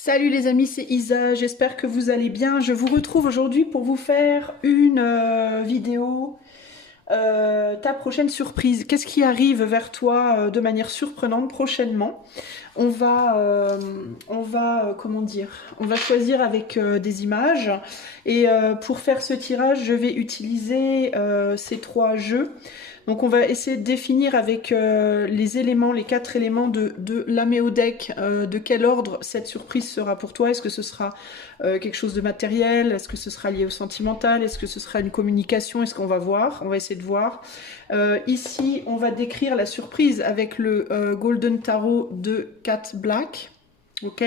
Salut les amis, c'est Isa, j'espère que vous allez bien. Je vous retrouve aujourd'hui pour vous faire une vidéo, ta prochaine surprise. Qu'est-ce qui arrive vers toi de manière surprenante prochainement? Comment dire, on va choisir avec des images. Et pour faire ce tirage, je vais utiliser ces trois jeux. Donc on va essayer de définir avec les éléments, les quatre éléments de l'Améo deck, de quel ordre cette surprise sera pour toi. Est-ce que ce sera quelque chose de matériel? Est-ce que ce sera lié au sentimental? Est-ce que ce sera une communication? Est-ce qu'on va voir? On va essayer de voir. Ici, on va décrire la surprise avec le Golden Tarot de Cat Black. Ok.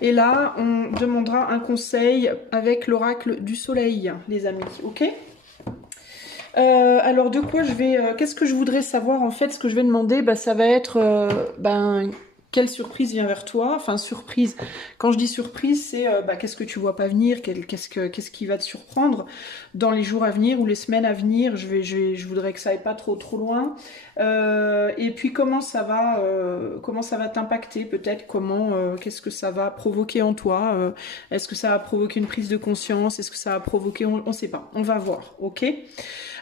Et là, on demandera un conseil avec l'oracle du soleil, les amis. Ok. Alors de quoi je vais... qu'est-ce que je voudrais savoir en fait? Ce que je vais demander, ça va être quelle surprise vient vers toi? Enfin surprise. Quand je dis surprise, c'est qu'est-ce que tu vois pas venir? Qu'est-ce qui va te surprendre dans les jours à venir ou les semaines à venir? Je voudrais que ça aille pas trop loin. Et puis comment ça va t'impacter peut-être? Qu'est-ce que ça va provoquer en toi? Est-ce que ça va provoquer une prise de conscience? Est-ce que ça va provoquer... On sait pas. On va voir. Ok?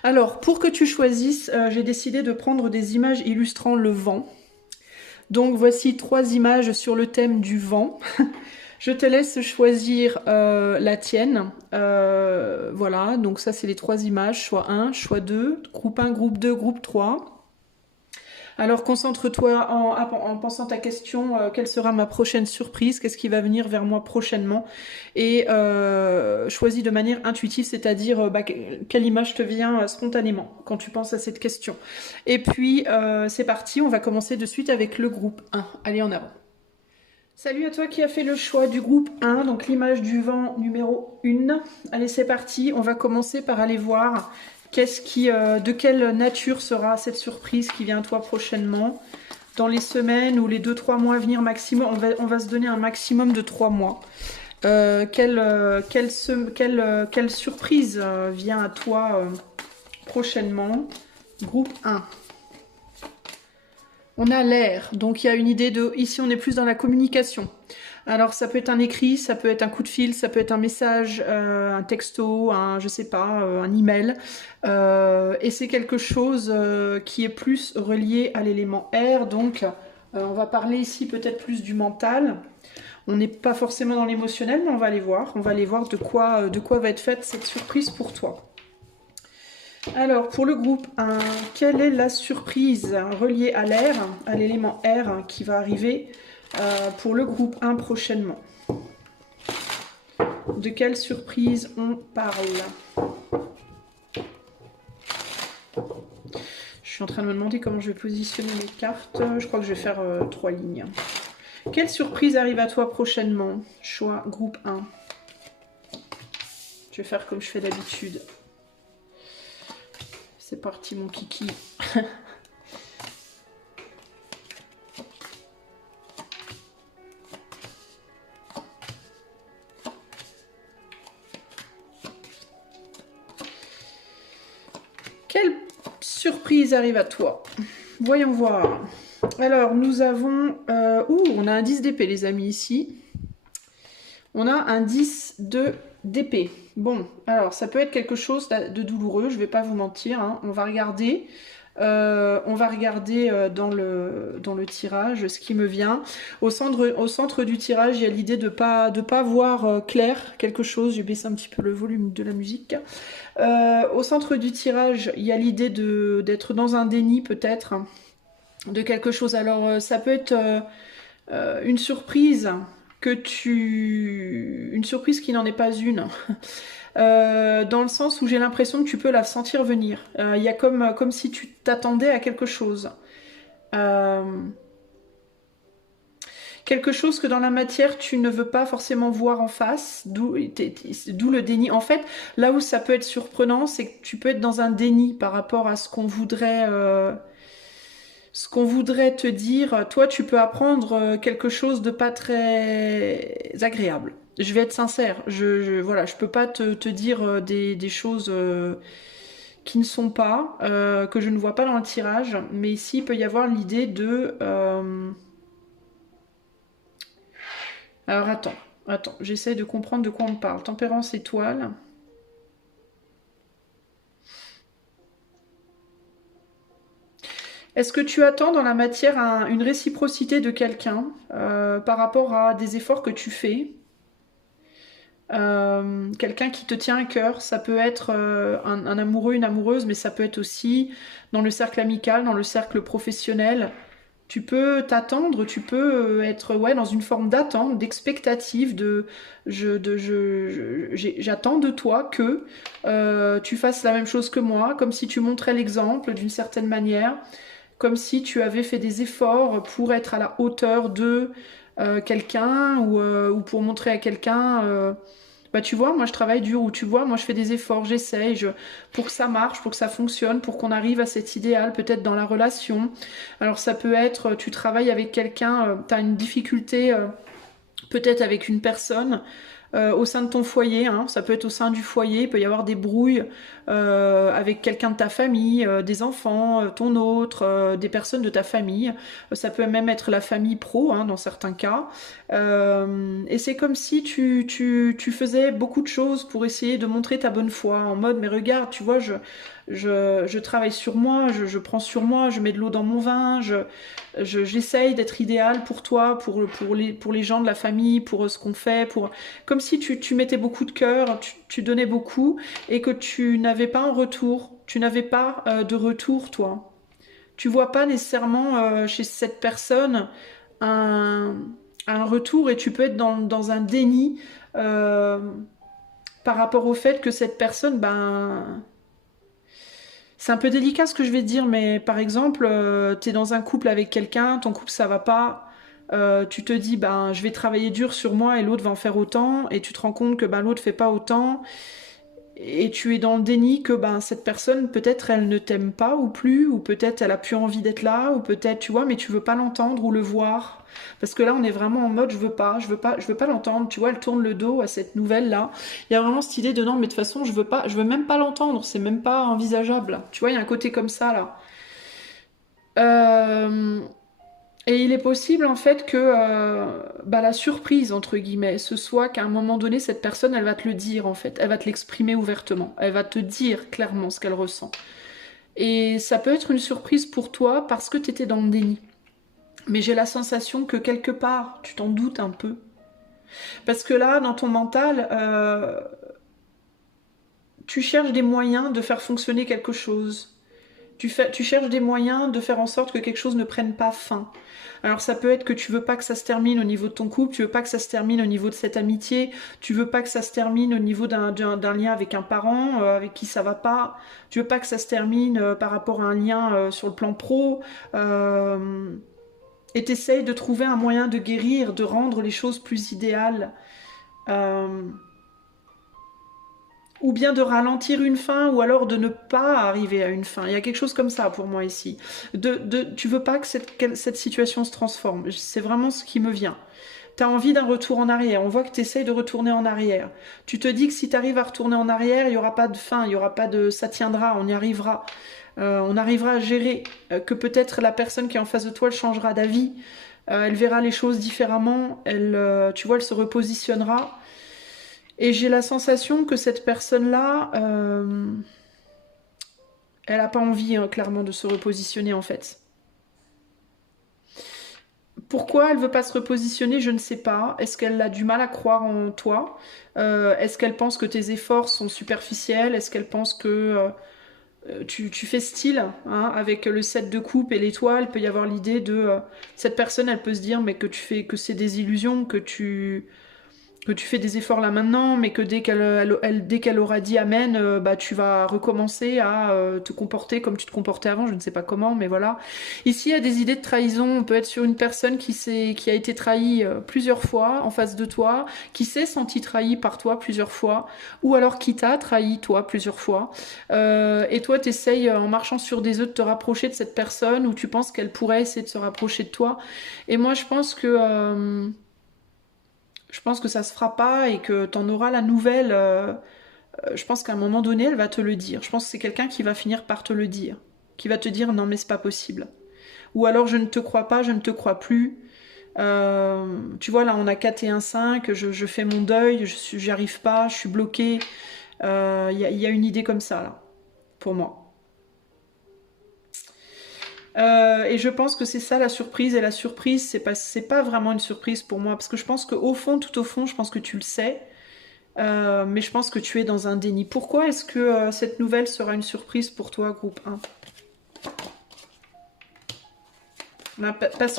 Alors, pour que tu choisisses, j'ai décidé de prendre des images illustrant le vent. Donc, voici trois images sur le thème du vent. Je te laisse choisir la tienne. Voilà, donc ça, c'est les trois images. Choix 1, choix 2, groupe 1, groupe 2, groupe 3. Alors concentre-toi en pensant ta question, quelle sera ma prochaine surprise, qu'est-ce qui va venir vers moi prochainement, et choisis de manière intuitive, c'est-à-dire quelle image te vient spontanément quand tu penses à cette question. Et puis c'est parti, on va commencer de suite avec le groupe 1. Allez, en avant. Salut à toi qui as fait le choix du groupe 1, donc l'image du vent numéro 1. Allez, c'est parti, on va commencer par aller voir de quelle nature sera cette surprise qui vient à toi prochainement, dans les semaines ou les 2-3 mois à venir maximum. On va se donner un maximum de 3 mois. Quelle surprise vient à toi prochainement? Groupe 1. On a l'air, donc il y a une idée de... Ici, on est plus dans la communication. Alors, ça peut être un écrit, ça peut être un coup de fil, ça peut être un message, un texto, je sais pas, un email. Et c'est quelque chose qui est plus relié à l'élément air. Donc, on va parler ici peut-être plus du mental. On n'est pas forcément dans l'émotionnel, mais on va aller voir. On va aller voir de quoi va être faite cette surprise pour toi. Alors, pour le groupe 1, quelle est la surprise reliée à l'air, à l'élément air qui va arriver pour le groupe 1 prochainement? De quelle surprise on parle? Je suis en train de me demander comment je vais positionner mes cartes. Je crois que je vais faire 3 lignes. Quelle surprise arrive à toi prochainement? Choix groupe 1. Je vais faire comme je fais d'habitude. C'est parti mon kiki. Quelle surprise arrive à toi? Voyons voir. Alors, nous avons... on a un 10 d'épée, les amis, ici. On a un 10 d'épée. Bon, alors, ça peut être quelque chose de douloureux, je ne vais pas vous mentir. Hein. On va regarder. Dans le tirage ce qui me vient. Au centre du tirage, il y a l'idée de pas voir clair quelque chose. J'ai baissé un petit peu le volume de la musique. Au centre du tirage, il y a l'idée d'être dans un déni peut-être de quelque chose. Alors ça peut être une surprise une surprise qui n'en est pas une. Dans le sens où j'ai l'impression que tu peux la sentir venir. Il y a comme si tu t'attendais à quelque chose. Quelque chose que dans la matière, tu ne veux pas forcément voir en face, d'où le déni. En fait, là où ça peut être surprenant, c'est que tu peux être dans un déni par rapport à ce qu'on voudrait te dire. Toi, tu peux apprendre quelque chose de pas très agréable. Je vais être sincère, voilà, je peux pas te dire des choses qui ne sont pas, que je ne vois pas dans le tirage, mais ici il peut y avoir l'idée de Alors attends, j'essaie de comprendre de quoi on parle. Tempérance étoile. Est-ce que tu attends dans la matière une réciprocité de quelqu'un par rapport à des efforts que tu fais? Quelqu'un qui te tient à cœur, ça peut être un amoureux, une amoureuse, mais ça peut être aussi dans le cercle amical, dans le cercle professionnel. Tu peux t'attendre, tu peux être ouais, dans une forme d'attente, d'expectative, j'attends de toi que tu fasses la même chose que moi, comme si tu montrais l'exemple d'une certaine manière, comme si tu avais fait des efforts pour être à la hauteur de quelqu'un ou pour montrer à quelqu'un bah tu vois, moi je travaille dur, ou tu vois, moi je fais des efforts, j'essaye, pour que ça marche, pour que ça fonctionne, pour qu'on arrive à cet idéal, peut-être dans la relation. Alors ça peut être, tu travailles avec quelqu'un, tu as une difficulté peut-être avec une personne au sein de ton foyer, hein, ça peut être au sein du foyer, il peut y avoir des brouilles avec quelqu'un de ta famille, des enfants, ton autre, des personnes de ta famille. Ça peut même être la famille pro hein, dans certains cas. Et c'est comme si tu faisais beaucoup de choses pour essayer de montrer ta bonne foi, en mode mais regarde, tu vois, je travaille sur moi, je prends sur moi, je mets de l'eau dans mon vin, j'essaye d'être idéal pour toi, pour les gens de la famille, pour ce qu'on fait, comme si tu mettais beaucoup de cœur, tu donnais beaucoup et que tu n'avais pas un retour, tu n'avais pas de retour toi. Tu vois pas nécessairement chez cette personne un, un retour et tu peux être dans un déni euh, par rapport au fait que cette personne, ben, c'est un peu délicat ce que je vais te dire, mais par exemple, tu es dans un couple avec quelqu'un, ton couple ça va pas, tu te dis ben je vais travailler dur sur moi et l'autre va en faire autant, et tu te rends compte que ben l'autre fait pas autant, et tu es dans le déni que ben cette personne peut-être elle ne t'aime pas ou plus, ou peut-être elle a plus envie d'être là, ou peut-être tu vois, mais tu veux pas l'entendre ou le voir. Parce que là on est vraiment en mode je veux pas l'entendre, tu vois, elle tourne le dos à cette nouvelle là. Il y a vraiment cette idée de non mais de toute façon je veux même pas l'entendre, c'est même pas envisageable. Tu vois, il y a un côté comme ça là. Euh, et il est possible en fait que bah, la surprise entre guillemets, ce soit qu'à un moment donné cette personne elle va te le dire en fait, elle va te l'exprimer ouvertement, elle va te dire clairement ce qu'elle ressent. Et ça peut être une surprise pour toi parce que tu étais dans le déni. Mais j'ai la sensation que quelque part tu t'en doutes un peu. Parce que là dans ton mental, tu cherches des moyens de faire fonctionner quelque chose. Tu cherches des moyens de faire en sorte que quelque chose ne prenne pas fin. Alors ça peut être que tu veux pas que ça se termine au niveau de ton couple, tu veux pas que ça se termine au niveau de cette amitié, tu veux pas que ça se termine au niveau d'un lien avec un parent avec qui ça va pas, tu veux pas que ça se termine par rapport à un lien sur le plan pro, et t'essayes de trouver un moyen de guérir, de rendre les choses plus idéales. Euh, ou bien de ralentir une fin, ou alors de ne pas arriver à une fin. Il y a quelque chose comme ça pour moi ici. Tu veux pas que cette situation se transforme. C'est vraiment ce qui me vient. Tu as envie d'un retour en arrière. On voit que tu essayes de retourner en arrière. Tu te dis que si tu arrives à retourner en arrière, il n'y aura pas de fin, il n'y aura pas de... Ça tiendra, on y arrivera. On arrivera à gérer. Que peut-être la personne qui est en face de toi, elle changera d'avis. Elle verra les choses différemment. Tu vois, elle se repositionnera. Et j'ai la sensation que cette personne-là, elle n'a pas envie hein, clairement de se repositionner en fait. Pourquoi elle veut pas se repositionner, je ne sais pas. Est-ce qu'elle a du mal à croire en toi? Est-ce qu'elle pense que tes efforts sont superficiels? Est-ce qu'elle pense que tu fais style hein, avec le 7 de coupe et l'étoile? Il peut y avoir l'idée de... cette personne, elle peut se dire mais que tu fais que c'est des illusions, que tu fais des efforts là maintenant, mais que dès qu'elle aura dit amen, bah tu vas recommencer à te comporter comme tu te comportais avant, je ne sais pas comment, mais voilà. Ici, il y a des idées de trahison, on peut être sur une personne qui a été trahie plusieurs fois en face de toi, qui s'est senti trahi par toi plusieurs fois, ou alors qui t'a trahi toi plusieurs fois. Et toi, t'essayes en marchant sur des œufs de te rapprocher de cette personne, ou tu penses qu'elle pourrait essayer de se rapprocher de toi. Et moi, je pense que ça se fera pas et que t'en auras la nouvelle. Je pense qu'à un moment donné, elle va te le dire. Je pense que c'est quelqu'un qui va finir par te le dire. Qui va te dire non mais c'est pas possible. Ou alors je ne te crois pas, je ne te crois plus. Tu vois, là, on a 4 et un 5, je fais mon deuil, j'y arrive pas, je suis bloquée. Y a une idée comme ça, là, pour moi. Et je pense que c'est ça la surprise, et la surprise, c'est pas vraiment une surprise pour moi, parce que je pense qu'au fond, tout au fond, je pense que tu le sais, mais je pense que tu es dans un déni. Pourquoi est-ce que cette nouvelle sera une surprise pour toi, groupe 1? Là, parce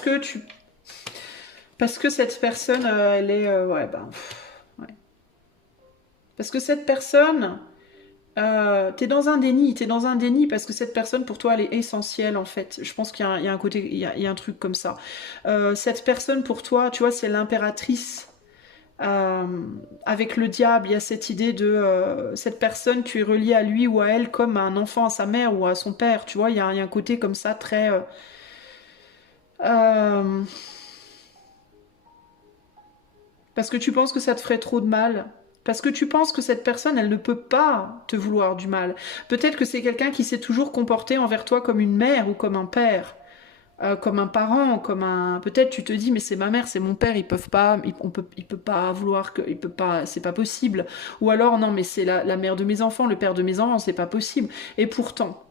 que cette personne, elle est... ouais, ben... ouais. Parce que cette personne... t'es dans un déni, parce que cette personne pour toi elle est essentielle en fait. Je pense qu'il y a un côté, il y a un truc comme ça. Cette personne pour toi, tu vois, c'est l'impératrice. Euh, Avec le diable, il y a cette idée de cette personne, tu es relié à lui ou à elle comme un enfant à sa mère ou à son père. Tu vois, il y a un côté comme ça très. Euh, Parce que tu penses que ça te ferait trop de mal. Parce que tu penses que cette personne, elle ne peut pas te vouloir du mal. Peut-être que c'est quelqu'un qui s'est toujours comporté envers toi comme une mère ou comme un père, comme un parent, comme un. Peut-être tu te dis mais c'est ma mère, c'est mon père, ils peuvent pas, il peut pas vouloir que, il peut pas, c'est pas possible. Ou alors non mais c'est la mère de mes enfants, le père de mes enfants, c'est pas possible. Et pourtant,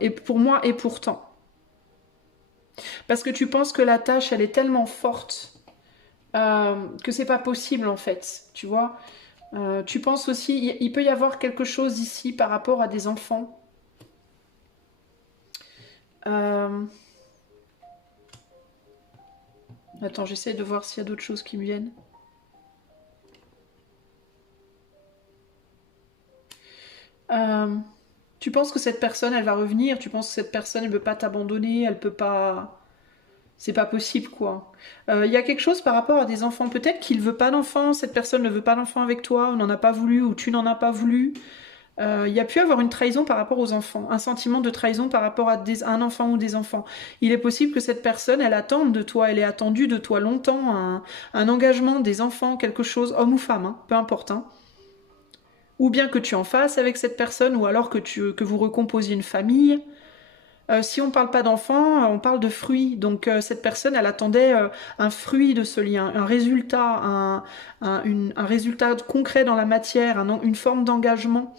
et pour moi et pourtant, parce que tu penses que la tâche elle est tellement forte que c'est pas possible en fait, tu vois. Tu penses aussi, il peut y avoir quelque chose ici par rapport à des enfants. Euh, Attends, j'essaie de voir s'il y a d'autres choses qui me viennent. Euh, Tu penses que cette personne, elle va revenir. Tu penses que cette personne, elle ne peut pas t'abandonner. Elle peut pas. C'est pas possible, quoi. Il y a quelque chose par rapport à des enfants. Peut-être qu'il veut pas d'enfant. Cette personne ne veut pas d'enfant avec toi. Ou n'en a pas voulu. Ou tu n'en as pas voulu. Il y a pu avoir une trahison par rapport aux enfants, un sentiment de trahison par rapport à un enfant ou des enfants. Il est possible que cette personne, elle attende de toi, elle est attendue de toi longtemps, un engagement des enfants, quelque chose, homme ou femme, hein, peu importe. Hein. Ou bien que tu en fasses avec cette personne, ou alors que vous recomposiez une famille. Si on ne parle pas d'enfants, on parle de fruits. Donc cette personne, elle attendait un fruit de ce lien, un résultat, un résultat concret dans la matière, une forme d'engagement.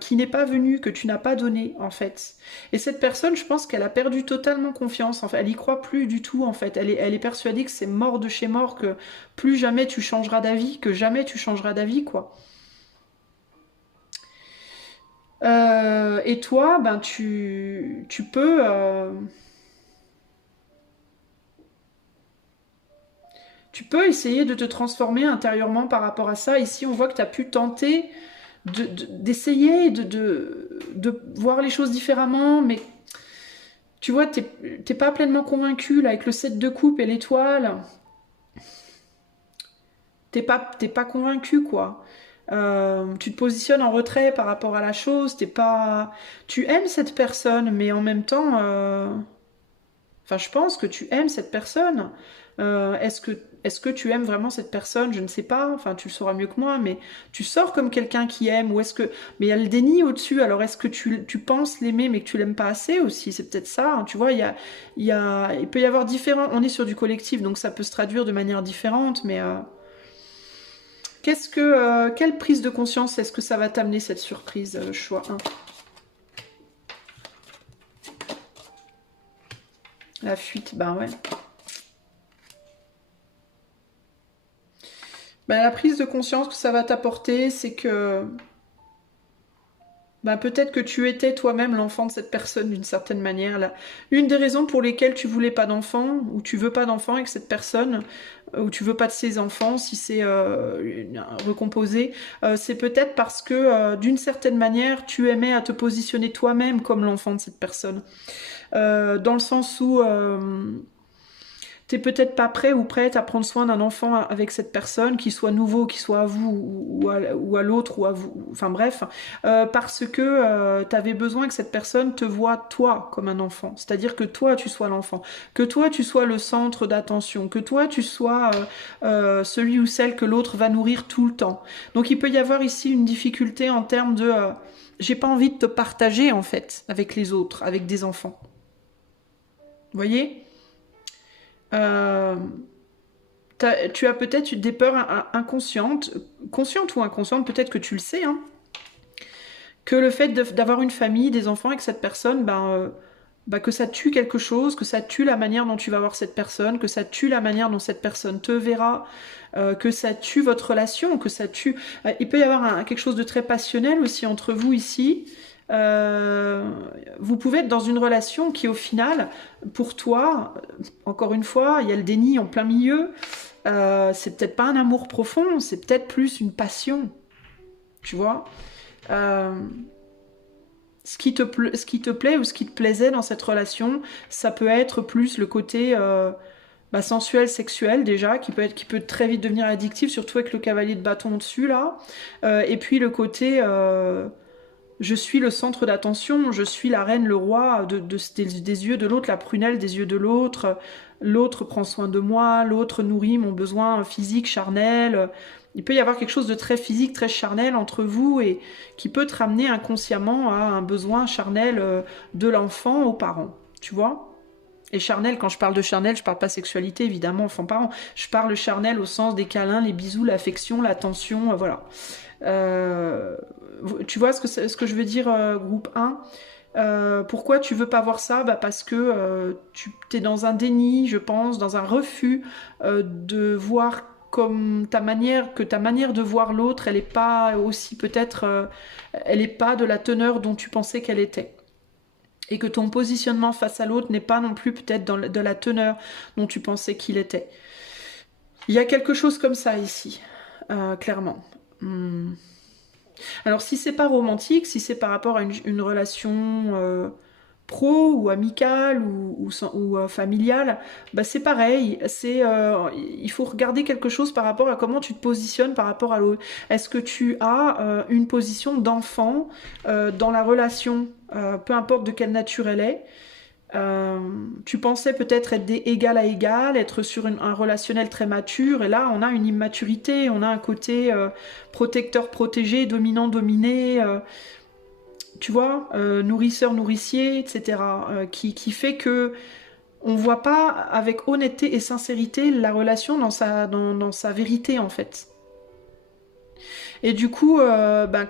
Qui n'est pas venu, que tu n'as pas donné en fait. Et cette personne, je pense qu'elle a perdu totalement confiance. En fait, elle y croit plus du tout en fait. Elle est persuadée que c'est mort de chez mort, que plus jamais tu changeras d'avis, que jamais tu changeras d'avis quoi. Et toi, ben tu peux tu peux essayer de te transformer intérieurement par rapport à ça. Ici, on voit que tu as pu tenter d'essayer de voir les choses différemment, mais tu vois, t'es pas pleinement convaincu là avec le 7 de coupe et l'étoile. T'es pas convaincu quoi. Tu te positionnes en retrait par rapport à la chose. T'es pas. Tu aimes cette personne, mais en même temps, enfin, je pense que tu aimes cette personne. Est-ce que tu aimes vraiment cette personne? Je ne sais pas. Enfin, tu le sauras mieux que moi, mais tu sors comme quelqu'un qui aime, ou est-ce que... Mais il y a le déni au-dessus. Alors, est-ce que tu penses l'aimer, mais que tu l'aimes pas assez aussi? C'est peut-être ça. Hein. Tu vois, il peut y avoir différents... On est sur du collectif, donc ça peut se traduire de manière différente, mais... Quelle prise de conscience est-ce que ça va t'amener, cette surprise, choix 1? La fuite, ben ouais. Ben, la prise de conscience que ça va t'apporter, c'est que ben, peut-être que tu étais toi-même l'enfant de cette personne d'une certaine manière. Là. Une des raisons pour lesquelles tu voulais pas d'enfant, ou tu veux pas d'enfant avec cette personne, ou tu veux pas de ses enfants, si c'est recomposé, c'est peut-être parce que d'une certaine manière, tu aimais à te positionner toi-même comme l'enfant de cette personne. Dans le sens où t'es peut-être pas prêt ou prête à prendre soin d'un enfant avec cette personne, qu'il soit nouveau, qu'il soit à vous ou à l'autre ou à vous, enfin bref, parce que t'avais besoin que cette personne te voie toi comme un enfant, c'est-à-dire que toi tu sois l'enfant, que toi tu sois le centre d'attention, que toi tu sois celui ou celle que l'autre va nourrir tout le temps. Donc il peut y avoir ici une difficulté en termes de j'ai pas envie de te partager en fait avec les autres, avec des enfants. Vous voyez? Euh, tu as peut-être des peurs inconscientes, conscientes ou inconscientes, peut-être que tu le sais, hein, que le fait d'avoir une famille, des enfants avec cette personne, que ça tue quelque chose, que ça tue la manière dont tu vas voir cette personne, que ça tue la manière dont cette personne te verra, que ça tue votre relation, que ça tue... il peut y avoir quelque chose de très passionnel aussi entre vous ici. Vous pouvez être dans une relation qui au final, pour toi, encore une fois, il y a le déni en plein milieu, c'est peut-être pas un amour profond, c'est peut-être plus une passion, tu vois. Euh, ce qui te plaît ou ce qui te plaisait dans cette relation, ça peut être plus le côté sensuel, sexuel déjà, qui peut très vite devenir addictif, surtout avec le cavalier de bâton au-dessus là. Et puis le côté je suis le centre d'attention, je suis la reine, le roi des yeux de l'autre, la prunelle des yeux de l'autre. L'autre prend soin de moi, l'autre nourrit mon besoin physique, charnel. Il peut y avoir quelque chose de très physique, très charnel entre vous et qui peut te ramener inconsciemment à un besoin charnel de l'enfant aux parents. Tu vois? Et charnel, quand je parle de charnel, je parle pas sexualité, évidemment, enfant-parent. Je parle charnel au sens des câlins, les bisous, l'affection, l'attention, voilà. Euh, Tu vois ce que je veux dire, groupe 1. Pourquoi tu veux pas voir ça? Parce que tu es dans un déni, je pense, dans un refus de voir comme ta manière de voir l'autre, elle est pas aussi peut-être, elle est pas de la teneur dont tu pensais qu'elle était. Et que ton positionnement face à l'autre n'est pas non plus peut-être de la teneur dont tu pensais qu'il était. Il y a quelque chose comme ça ici, clairement. Alors si c'est pas romantique, si c'est par rapport à une relation pro ou amicale ou familiale, c'est pareil. Il faut regarder quelque chose par rapport à comment tu te positionnes par rapport à l'autre. Est-ce que tu as une position d'enfant dans la relation, peu importe de quelle nature elle est? Tu pensais peut-être être d'égal à égal, être sur un relationnel très mature, et là on a une immaturité, on a un côté protecteur protégé, dominant dominé, tu vois, nourrisseur nourricier, etc. Qui fait que on voit pas avec honnêteté et sincérité la relation dans sa vérité en fait. Et du coup,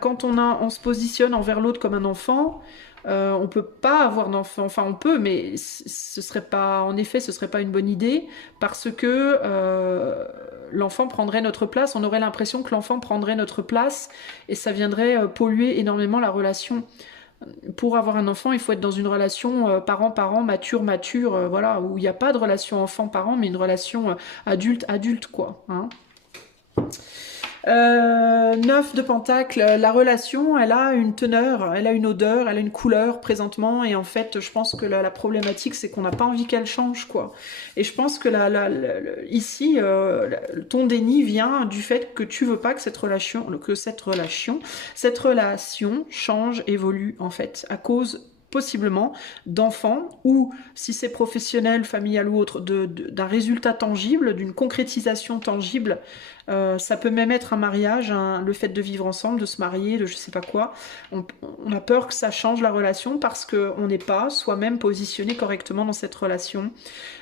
quand on se positionne envers l'autre comme un enfant, on peut pas avoir d'enfant. Enfin, on peut, mais ce serait pas, en effet, ce serait pas une bonne idée parce que l'enfant prendrait notre place. On aurait l'impression que l'enfant prendrait notre place et ça viendrait polluer énormément la relation. Pour avoir un enfant, il faut être dans une relation parent-parent, mature, voilà, où il n'y a pas de relation enfant-parent, mais une relation adulte-adulte, quoi. Hein. 9 de pentacle, la relation, elle a une teneur, elle a une odeur, elle a une couleur présentement, et en fait, je pense que la problématique, c'est qu'on n'a pas envie qu'elle change, quoi. Et je pense que ici, ton déni vient du fait que tu veux pas que cette relation change, évolue, en fait, à cause possiblement d'enfants ou si c'est professionnel, familial ou autre, d'un résultat tangible, d'une concrétisation tangible. Ça peut même être un mariage, le fait de vivre ensemble, de se marier, de je sais pas quoi. On a peur que ça change la relation parce qu'on n'est pas soi-même positionné correctement dans cette relation.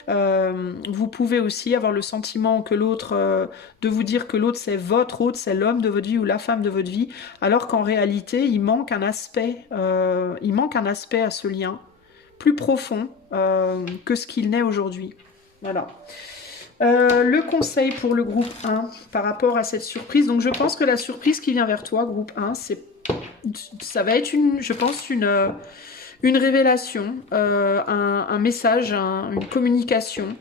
Vous pouvez aussi avoir le sentiment que l'autre, de vous dire que l'autre c'est votre autre, c'est l'homme de votre vie ou la femme de votre vie, alors qu'en réalité il manque un aspect à ce lien plus profond que ce qu'il n'est aujourd'hui. Voilà. Le conseil pour le groupe 1 par rapport à cette surprise. Donc je pense que la surprise qui vient vers toi, groupe 1, ça va être je pense une révélation, un message, une communication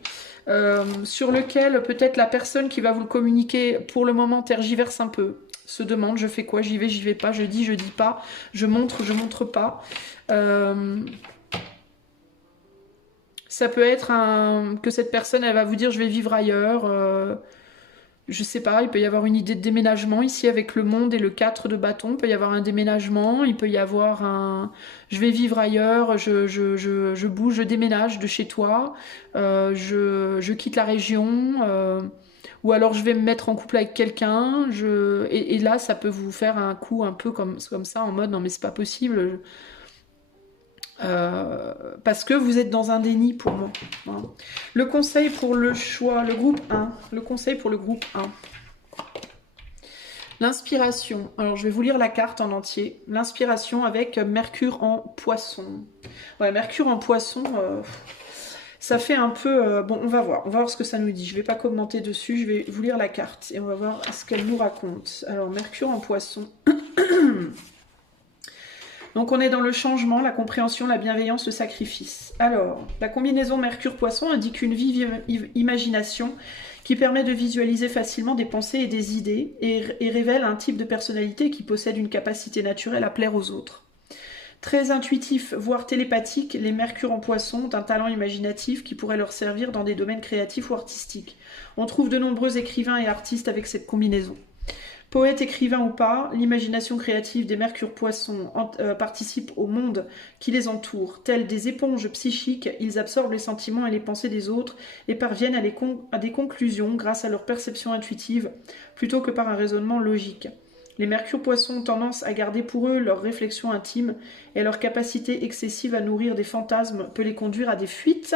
sur lequel peut-être la personne qui va vous le communiquer pour le moment tergiverse un peu, se demande je fais quoi, j'y vais pas, je dis pas, je montre pas. Ça peut être que cette personne, elle va vous dire je vais vivre ailleurs. Je sais pas, il peut y avoir une idée de déménagement ici avec le monde et le 4 de bâton. Il peut y avoir un déménagement, il peut y avoir je vais vivre ailleurs, je bouge, je déménage de chez toi, je quitte la région. Ou alors je vais me mettre en couple avec quelqu'un. Et là, ça peut vous faire un coup un peu comme ça, en mode non mais c'est pas possible. Parce que vous êtes dans un déni pour moi. Voilà. Le conseil pour le choix, le groupe 1. Le conseil pour le groupe 1. L'inspiration. Alors, je vais vous lire la carte en entier. L'inspiration avec Mercure en poisson. Ouais, Mercure en poisson, ça fait un peu... bon, on va voir. On va voir ce que ça nous dit. Je ne vais pas commenter dessus. Je vais vous lire la carte et on va voir ce qu'elle nous raconte. Alors, Mercure en poisson. Donc, on est dans le changement, la compréhension, la bienveillance, le sacrifice. Alors, la combinaison Mercure-Poisson indique une vive imagination qui permet de visualiser facilement des pensées et des idées et révèle un type de personnalité qui possède une capacité naturelle à plaire aux autres. Très intuitifs, voire télépathiques, les Mercure en Poisson ont un talent imaginatif qui pourrait leur servir dans des domaines créatifs ou artistiques. On trouve de nombreux écrivains et artistes avec cette combinaison. Poète, écrivain ou pas, l'imagination créative des Mercure-Poissons participe au monde qui les entoure. Tels des éponges psychiques, ils absorbent les sentiments et les pensées des autres et parviennent à des conclusions grâce à leur perception intuitive plutôt que par un raisonnement logique. Les Mercure-Poissons ont tendance à garder pour eux leurs réflexions intimes et leur capacité excessive à nourrir des fantasmes peut les conduire à des fuites,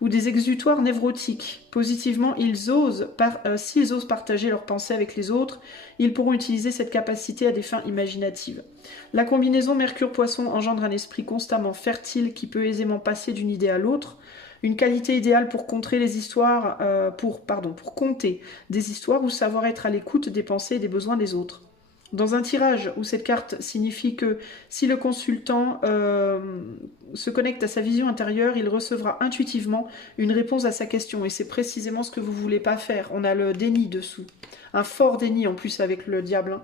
ou des exutoires névrotiques. Positivement, s'ils osent partager leurs pensées avec les autres, ils pourront utiliser cette capacité à des fins imaginatives. La combinaison Mercure-Poisson engendre un esprit constamment fertile qui peut aisément passer d'une idée à l'autre, une qualité idéale pour conter des histoires ou savoir être à l'écoute des pensées et des besoins des autres. Dans un tirage où cette carte signifie que si le consultant se connecte à sa vision intérieure, il recevra intuitivement une réponse à sa question. Et c'est précisément ce que vous ne voulez pas faire. On a le déni dessous. Un fort déni en plus avec le diable.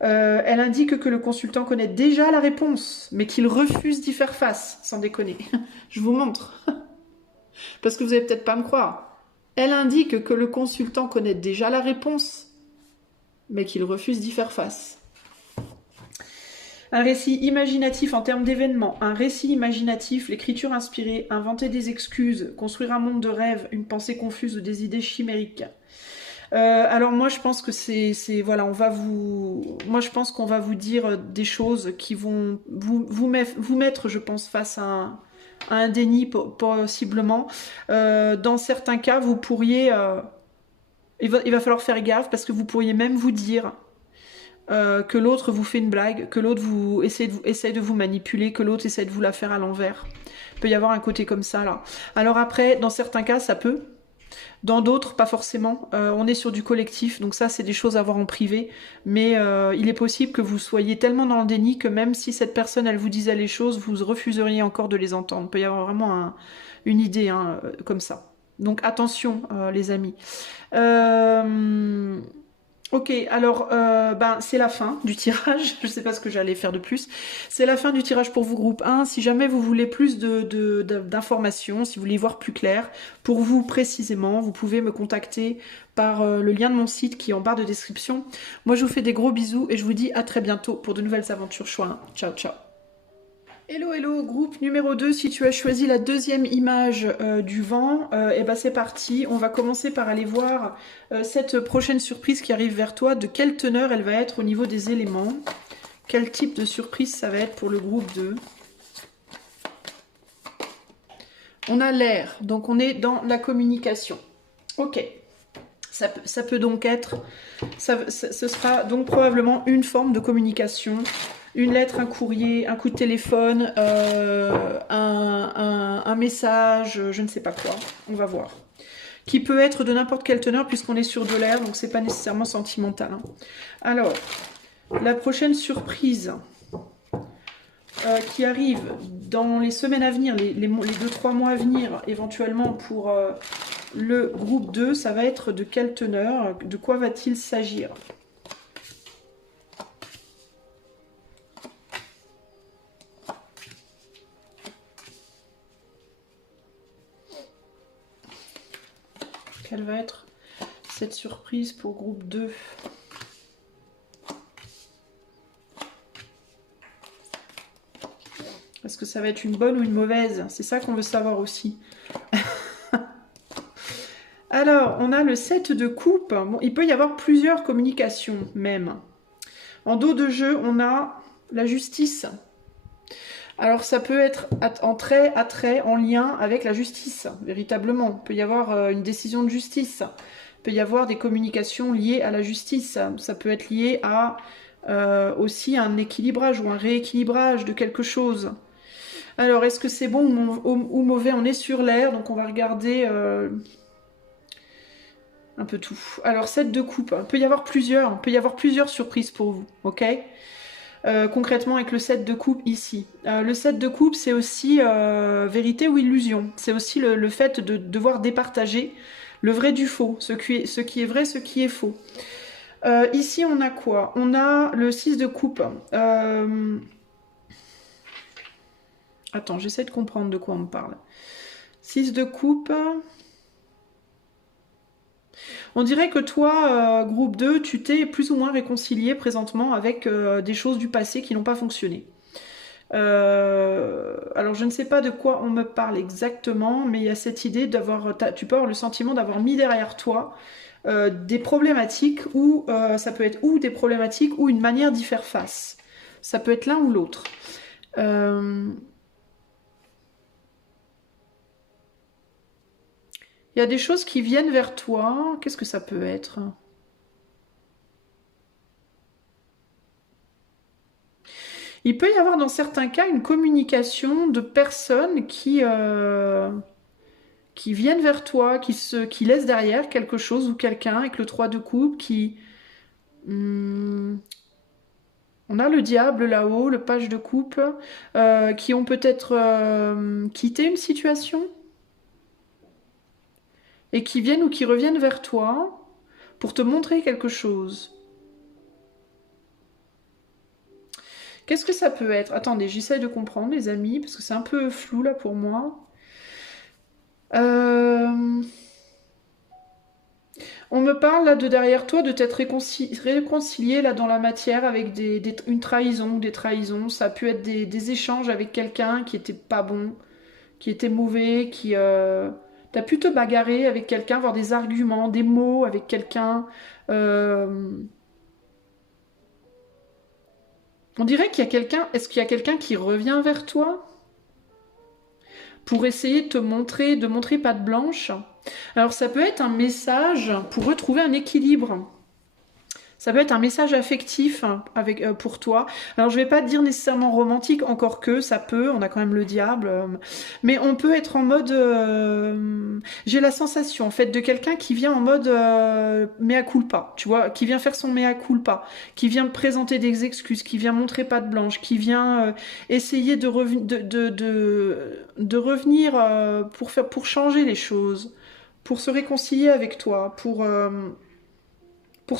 Elle indique que le consultant connaît déjà la réponse, mais qu'il refuse d'y faire face, sans déconner. Je vous montre. Parce que vous n'allez peut-être pas me croire. Elle indique que le consultant connaît déjà la réponse, mais qu'il refuse d'y faire face. Un récit imaginatif en termes d'événements, un récit imaginatif, l'écriture inspirée, inventer des excuses, construire un monde de rêves, une pensée confuse ou des idées chimériques. Alors moi je pense que moi je pense qu'on va vous dire des choses qui vont vous mettre, je pense, face à un déni possiblement. Dans certains cas, vous pourriez... il va falloir faire gaffe parce que vous pourriez même vous dire que l'autre vous fait une blague, que l'autre essaie de vous manipuler, que l'autre essaie de vous la faire à l'envers. Il peut y avoir un côté comme ça là. Alors après, dans certains cas, ça peut. Dans d'autres, pas forcément. On est sur du collectif, donc ça, c'est des choses à voir en privé. Mais il est possible que vous soyez tellement dans le déni que même si cette personne, elle vous disait les choses, vous refuseriez encore de les entendre. Il peut y avoir vraiment une idée comme ça. Donc attention, les amis. Ok, alors c'est la fin du tirage. Je ne sais pas ce que j'allais faire de plus. C'est la fin du tirage pour vous, groupe 1. Si jamais vous voulez plus d'informations, si vous voulez voir plus clair, pour vous précisément, vous pouvez me contacter par le lien de mon site qui est en barre de description. Moi, je vous fais des gros bisous et je vous dis à très bientôt pour de nouvelles aventures choix. Ciao, ciao. Hello, hello, groupe numéro 2, si tu as choisi la deuxième image du vent, et ben c'est parti. On va commencer par aller voir cette prochaine surprise qui arrive vers toi. De quelle teneur elle va être au niveau des éléments? Quel type de surprise ça va être pour le groupe 2? On a l'air, donc on est dans la communication. Ok, ça peut donc être, ce sera donc probablement une forme de communication. Une lettre, un courrier, un coup de téléphone, un message, je ne sais pas quoi. On va voir. Qui peut être de n'importe quelle teneur puisqu'on est sur de l'air, donc c'est pas nécessairement sentimental. Hein. Alors, la prochaine surprise qui arrive dans les semaines à venir, les 2-3 mois à venir, éventuellement pour le groupe 2, ça va être de quelle teneur? De quoi va-t-il s'agir? Quelle va être cette surprise pour groupe 2? Est-ce que ça va être une bonne ou une mauvaise? C'est ça qu'on veut savoir aussi. Alors, on a le 7 de coupe. Bon, il peut y avoir plusieurs communications même. En dos de jeu, on a la justice. Alors ça peut être attrait, en lien avec la justice, véritablement. Il peut y avoir une décision de justice. Il peut y avoir des communications liées à la justice. Ça peut être lié à aussi un équilibrage ou un rééquilibrage de quelque chose. Alors, est-ce que c'est bon ou mauvais? On est sur l'air, donc on va regarder un peu tout. Alors, 7 de coupe. Il peut y avoir plusieurs surprises pour vous, ok? Concrètement, avec le 7 de coupe ici. Le 7 de coupe, c'est aussi vérité ou illusion. C'est aussi le fait de devoir départager le vrai du faux, ce qui est vrai, ce qui est faux. Ici, on a quoi? On a le 6 de coupe. Attends, j'essaie de comprendre de quoi on me parle. 6 de coupe. On dirait que toi, groupe 2, tu t'es plus ou moins réconcilié présentement avec des choses du passé qui n'ont pas fonctionné. Alors je ne sais pas de quoi on me parle exactement, mais il y a cette idée d'avoir, tu peux avoir le sentiment d'avoir mis derrière toi des problématiques ou ça peut être ou des problématiques ou une manière d'y faire face. Ça peut être l'un ou l'autre. Il y a des choses qui viennent vers toi. Qu'est-ce que ça peut être? Il peut y avoir dans certains cas une communication de personnes qui viennent vers toi, qui laissent derrière quelque chose ou quelqu'un avec le 3 de coupe qui... on a le diable là-haut, le page de coupe, qui ont peut-être quitté une situation et qui viennent ou qui reviennent vers toi pour te montrer quelque chose. Qu'est-ce que ça peut être? Attendez, j'essaie de comprendre, les amis, parce que c'est un peu flou là pour moi. On me parle là de derrière toi de t'être réconcilié là dans la matière avec une trahison ou des trahisons. Ça a pu être des échanges avec quelqu'un qui était pas bon, qui était mauvais, qui t'as pu te bagarrer avec quelqu'un, avoir des arguments, des mots avec quelqu'un. On dirait qu'il y a quelqu'un. Est-ce qu'il y a quelqu'un qui revient vers toi pour essayer de montrer patte blanche? Alors ça peut être un message pour retrouver un équilibre. Ça peut être un message affectif pour toi. Alors je vais pas te dire nécessairement romantique, encore que ça peut, on a quand même le diable. Mais on peut être en mode... j'ai la sensation en fait de quelqu'un qui vient en mode mea culpa, tu vois, qui vient faire son mea culpa, qui vient présenter des excuses, qui vient montrer patte blanche, qui vient essayer de revenir pour changer les choses, pour se réconcilier avec toi, pour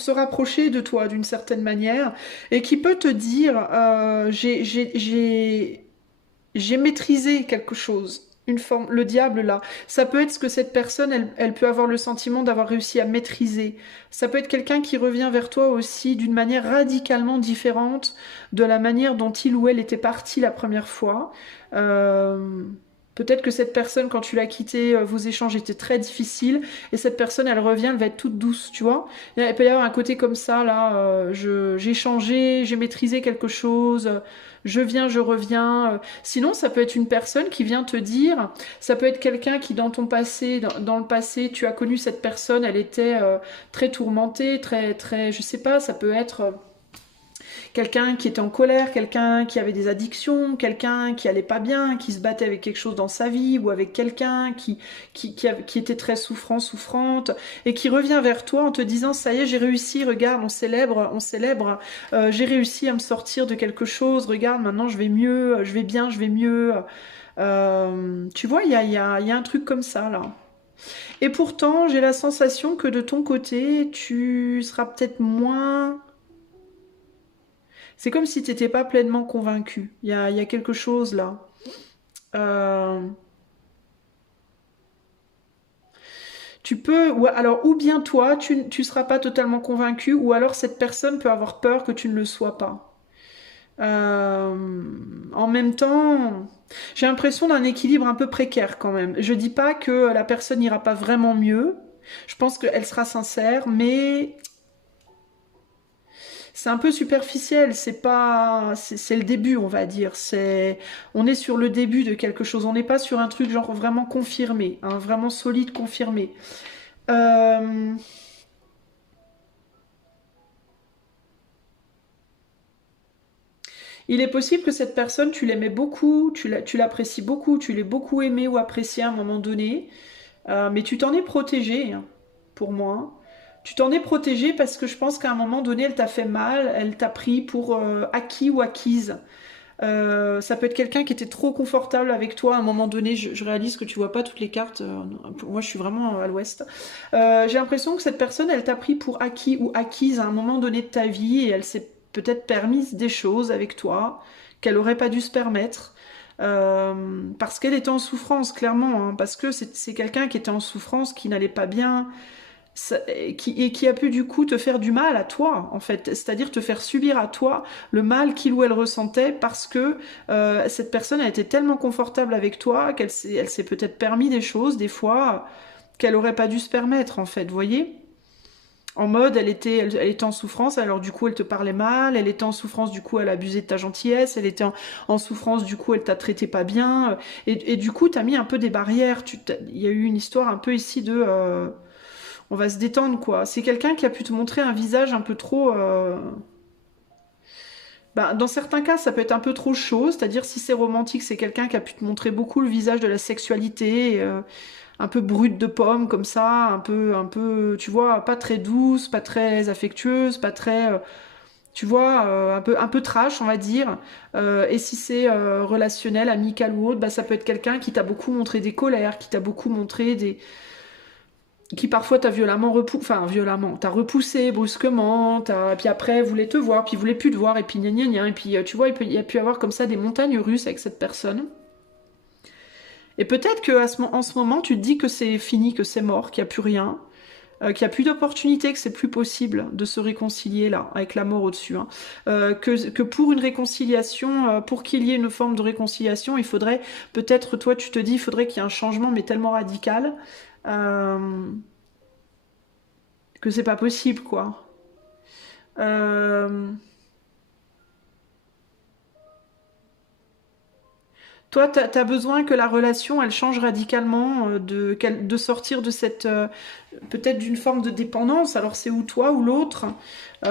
se rapprocher de toi d'une certaine manière, et qui peut te dire j'ai maîtrisé quelque chose, une forme, le diable là. Ça peut être ce que cette personne, elle peut avoir le sentiment d'avoir réussi à maîtriser. Ça peut être quelqu'un qui revient vers toi aussi d'une manière radicalement différente de la manière dont il ou elle était parti la première fois. Peut-être que cette personne, quand tu l'as quittée, vos échanges étaient très difficiles, et cette personne, elle revient, elle va être toute douce, tu vois. Il peut y avoir un côté comme ça, là, j'ai changé, j'ai maîtrisé quelque chose, je viens, je reviens. Sinon, ça peut être une personne qui vient te dire, ça peut être quelqu'un qui, dans ton passé, dans le passé, tu as connu cette personne, elle était très tourmentée, très, je sais pas, ça peut être... quelqu'un qui était en colère, quelqu'un qui avait des addictions, quelqu'un qui allait pas bien, qui se battait avec quelque chose dans sa vie, ou avec quelqu'un qui était très souffrante, et qui revient vers toi en te disant ça y est, j'ai réussi, regarde, on célèbre, j'ai réussi à me sortir de quelque chose, regarde, maintenant je vais mieux, je vais bien, je vais mieux. Tu vois, il y a un truc comme ça là. Et pourtant, j'ai la sensation que de ton côté, tu seras peut-être moins... C'est comme si tu n'étais pas pleinement convaincu. Il y a quelque chose là. Euh, Tu peux, ou bien toi, tu seras pas totalement convaincu, ou alors cette personne peut avoir peur que tu ne le sois pas. Euh, En même temps, j'ai l'impression d'un équilibre un peu précaire quand même. Je dis pas que la personne n'ira pas vraiment mieux. Je pense qu'elle sera sincère, mais c'est un peu superficiel, c'est pas, c'est le début, on va dire. On est sur le début de quelque chose. On n'est pas sur un truc genre vraiment confirmé, hein, vraiment solide, confirmé. Euh, il est possible que cette personne, tu l'aimais beaucoup, tu l'apprécies beaucoup, tu l'aies beaucoup aimé ou apprécié à un moment donné, mais tu t'en es protégé, hein, pour moi. Tu t'en es protégé parce que je pense qu'à un moment donné, elle t'a fait mal, elle t'a pris pour acquis ou acquise. Ça peut être quelqu'un qui était trop confortable avec toi à un moment donné. Je réalise que tu vois pas toutes les cartes. Moi, je suis vraiment à l'ouest. J'ai l'impression que cette personne, elle t'a pris pour acquis ou acquise à un moment donné de ta vie et elle s'est peut-être permise des choses avec toi qu'elle aurait pas dû se permettre. Parce qu'elle était en souffrance, clairement, hein, parce que c'est quelqu'un qui était en souffrance, qui n'allait pas bien, et qui a pu du coup te faire du mal à toi, en fait, c'est-à-dire te faire subir à toi le mal qu'il ou elle ressentait parce que cette personne a été tellement confortable avec toi elle s'est peut-être permis des choses, des fois, qu'elle aurait pas dû se permettre, en fait, vous voyez? En mode, elle était en souffrance, alors du coup elle te parlait mal, elle était en souffrance, du coup elle abusait de ta gentillesse, elle était en souffrance, du coup elle t'a traité pas bien, et du coup t'as mis un peu des barrières, il y a eu une histoire un peu ici de... on va se détendre, quoi. C'est quelqu'un qui a pu te montrer un visage un peu trop... bah, dans certains cas, ça peut être un peu trop chaud, c'est-à-dire si c'est romantique, c'est quelqu'un qui a pu te montrer beaucoup le visage de la sexualité, un peu brute de pomme, comme ça, tu vois, pas très douce, pas très affectueuse, pas très... tu vois, un peu trash, on va dire. Et si c'est relationnel, amical ou autre, bah, ça peut être quelqu'un qui t'a beaucoup montré des colères, qui t'a beaucoup montré des qui parfois t'a violemment repoussé, enfin violemment, t'as repoussé brusquement, puis après voulait te voir, puis voulait plus te voir, et puis gna gna gna, et puis tu vois, il y a pu avoir comme ça des montagnes russes avec cette personne. Et peut-être que en ce moment, tu te dis que c'est fini, que c'est mort, qu'il n'y a plus rien, qu'il n'y a plus d'opportunité, que c'est plus possible de se réconcilier là, avec la mort au-dessus. Hein. Que pour une réconciliation, pour qu'il y ait une forme de réconciliation, il faudrait, peut-être toi tu te dis, il faudrait qu'il y ait un changement, mais tellement radical. Euh, que c'est pas possible, quoi. Euh, Toi, t'as besoin que la relation, elle change radicalement, de sortir de cette, peut-être d'une forme de dépendance. Alors c'est ou toi ou l'autre,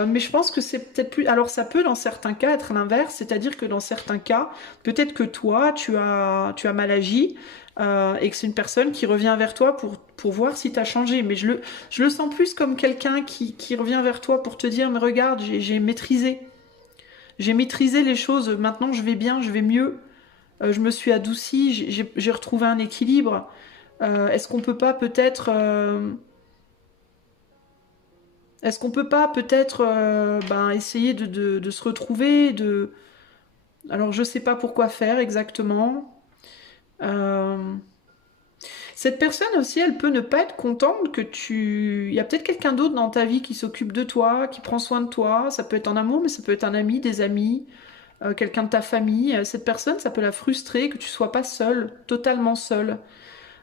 mais je pense que c'est peut-être plus. Alors ça peut dans certains cas être l'inverse, c'est-à-dire que dans certains cas, peut-être que toi, tu as mal agi. Et que c'est une personne qui revient vers toi pour voir si tu as changé. Mais je le sens plus comme quelqu'un qui revient vers toi pour te dire, mais regarde, j'ai maîtrisé. J'ai maîtrisé les choses, maintenant je vais bien, je vais mieux. Je me suis adoucie, j'ai retrouvé un équilibre. Est-ce qu'on peut pas peut-être... est-ce qu'on peut pas peut-être ben, essayer de se retrouver Alors je sais pas pourquoi faire exactement. Euh, Cette personne aussi, elle peut ne pas être contente que tu... Il y a peut-être quelqu'un d'autre dans ta vie qui s'occupe de toi, qui prend soin de toi. Ça peut être en amour, mais ça peut être un ami, des amis, quelqu'un de ta famille. Cette personne, ça peut la frustrer que tu sois pas seule, totalement seule.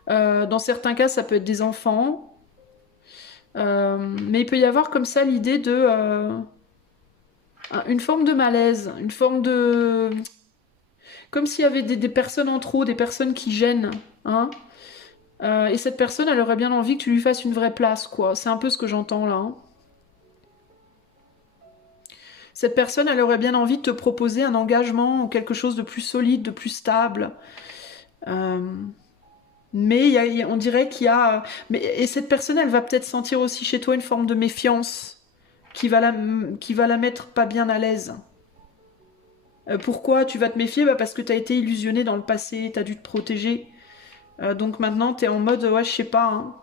Dans certains cas, ça peut être des enfants. Mais il peut y avoir comme ça l'idée de... une forme de malaise, une forme de... Comme s'il y avait des personnes en trop, des personnes qui gênent. Hein. Et cette personne, elle aurait bien envie que tu lui fasses une vraie place, quoi. C'est un peu ce que j'entends là. Hein. Cette personne, elle aurait bien envie de te proposer un engagement ou quelque chose de plus solide, de plus stable. Euh, mais on dirait qu'il y a... et cette personne, elle va peut-être sentir aussi chez toi une forme de méfiance qui va la mettre pas bien à l'aise. Pourquoi tu vas te méfier? Bah parce que tu as été illusionné dans le passé, tu as dû te protéger. Donc maintenant, tu es en mode, ouais, je sais pas.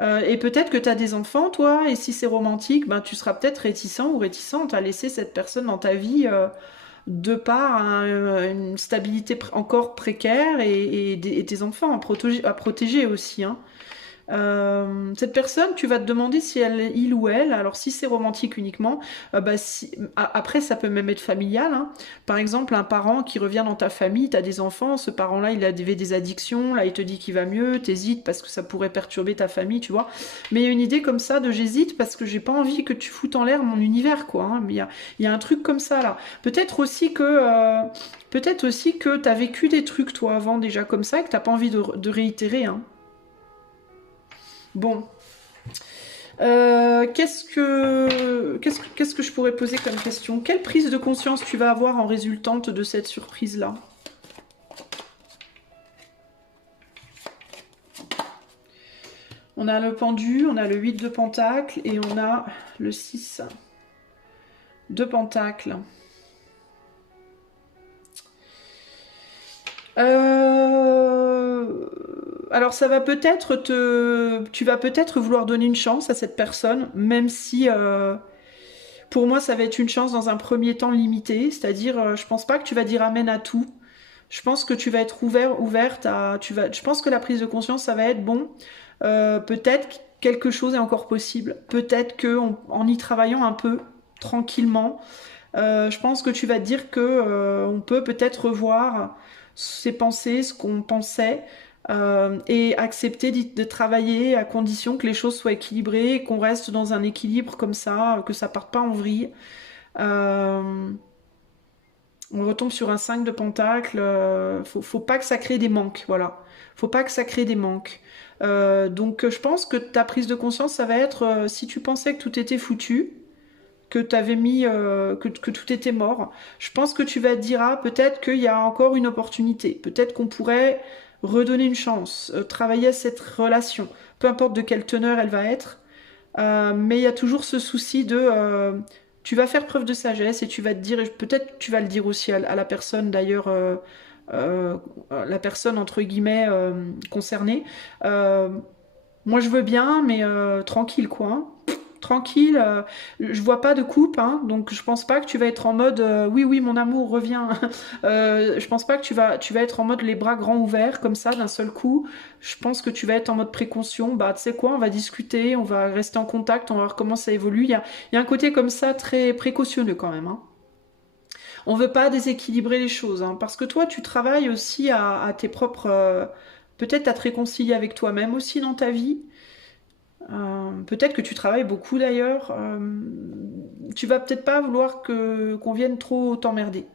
Hein. Et peut-être que tu as des enfants, toi, et si c'est romantique, ben, tu seras peut-être réticent ou réticente à laisser cette personne dans ta vie de par une stabilité encore précaire et tes enfants à protéger aussi. Hein. Cette personne, tu vas te demander si il ou elle, alors si c'est romantique uniquement, après ça peut même être familial, hein. Par exemple, un parent qui revient dans ta famille, tu as des enfants, ce parent-là il avait des addictions, là il te dit qu'il va mieux, t'hésites parce que ça pourrait perturber ta famille, tu vois. Mais il y a une idée comme ça de j'hésite parce que j'ai pas envie que tu foutes en l'air mon univers, quoi, hein. Il y a un truc comme ça là. Peut-être aussi que tu as vécu des trucs toi avant déjà comme ça et que t'as pas envie de réitérer, hein. Bon. Qu'est-ce que je pourrais poser comme question? Quelle prise de conscience tu vas avoir en résultante de cette surprise-là? On a le pendu, on a le 8 de pentacle et on a le 6 de pentacle. Alors ça va peut-être tu vas peut-être vouloir donner une chance à cette personne, même si pour moi ça va être une chance dans un premier temps limité, c'est-à-dire je pense pas que tu vas dire amen à tout. Je pense que tu vas être ouverte à, je pense que la prise de conscience ça va être bon. Peut-être quelque chose est encore possible. Peut-être que en y travaillant un peu tranquillement, je pense que tu vas te dire que on peut peut-être revoir ses pensées, ce qu'on pensait, et accepter de travailler à condition que les choses soient équilibrées, qu'on reste dans un équilibre comme ça, que ça parte pas en vrille. Euh, on retombe sur un 5 de pentacle. Faut pas que ça crée des manques, voilà. Faut pas que ça crée des manques. Donc je pense que ta prise de conscience, ça va être si tu pensais que tout était foutu, que t'avais mis, que tout était mort, je pense que tu vas te dire, ah, peut-être qu'il y a encore une opportunité, peut-être qu'on pourrait redonner une chance, travailler à cette relation, peu importe de quelle teneur elle va être, mais il y a toujours ce souci de, tu vas faire preuve de sagesse et tu vas te dire, et peut-être tu vas le dire aussi à la personne d'ailleurs, euh, la personne entre guillemets concernée, moi je veux bien, mais tranquille quoi, hein. Tranquille, je vois pas de coupe, hein, donc je pense pas que tu vas être en mode oui oui mon amour reviens. Je pense pas que tu vas être en mode les bras grands ouverts comme ça d'un seul coup. Je pense que tu vas être en mode précaution. Bah tu sais quoi, on va discuter, on va rester en contact, on va voir comment ça évolue. Il y a un côté comme ça très précautionneux quand même, hein. On veut pas déséquilibrer les choses, hein, parce que toi tu travailles aussi à tes propres peut-être à te réconcilier avec toi-même aussi dans ta vie. Peut-être que tu travailles beaucoup d'ailleurs. Tu vas peut-être pas vouloir que qu'on vienne trop t'emmerder.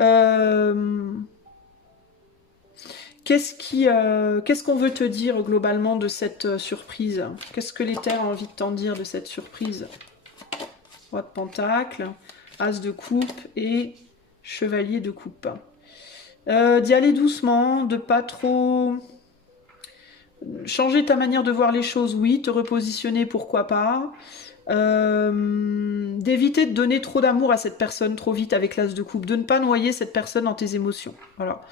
Euh, qu'est-ce qu'on veut te dire globalement de cette surprise? Qu'est-ce que l'éther a envie de t'en dire de cette surprise? Roi de pentacle, as de coupe et chevalier de coupe. D'y aller doucement, de pas trop changer ta manière de voir les choses, oui, te repositionner, pourquoi pas. D'éviter de donner trop d'amour à cette personne trop vite avec l'as de coupe, de ne pas noyer cette personne dans tes émotions. Voilà.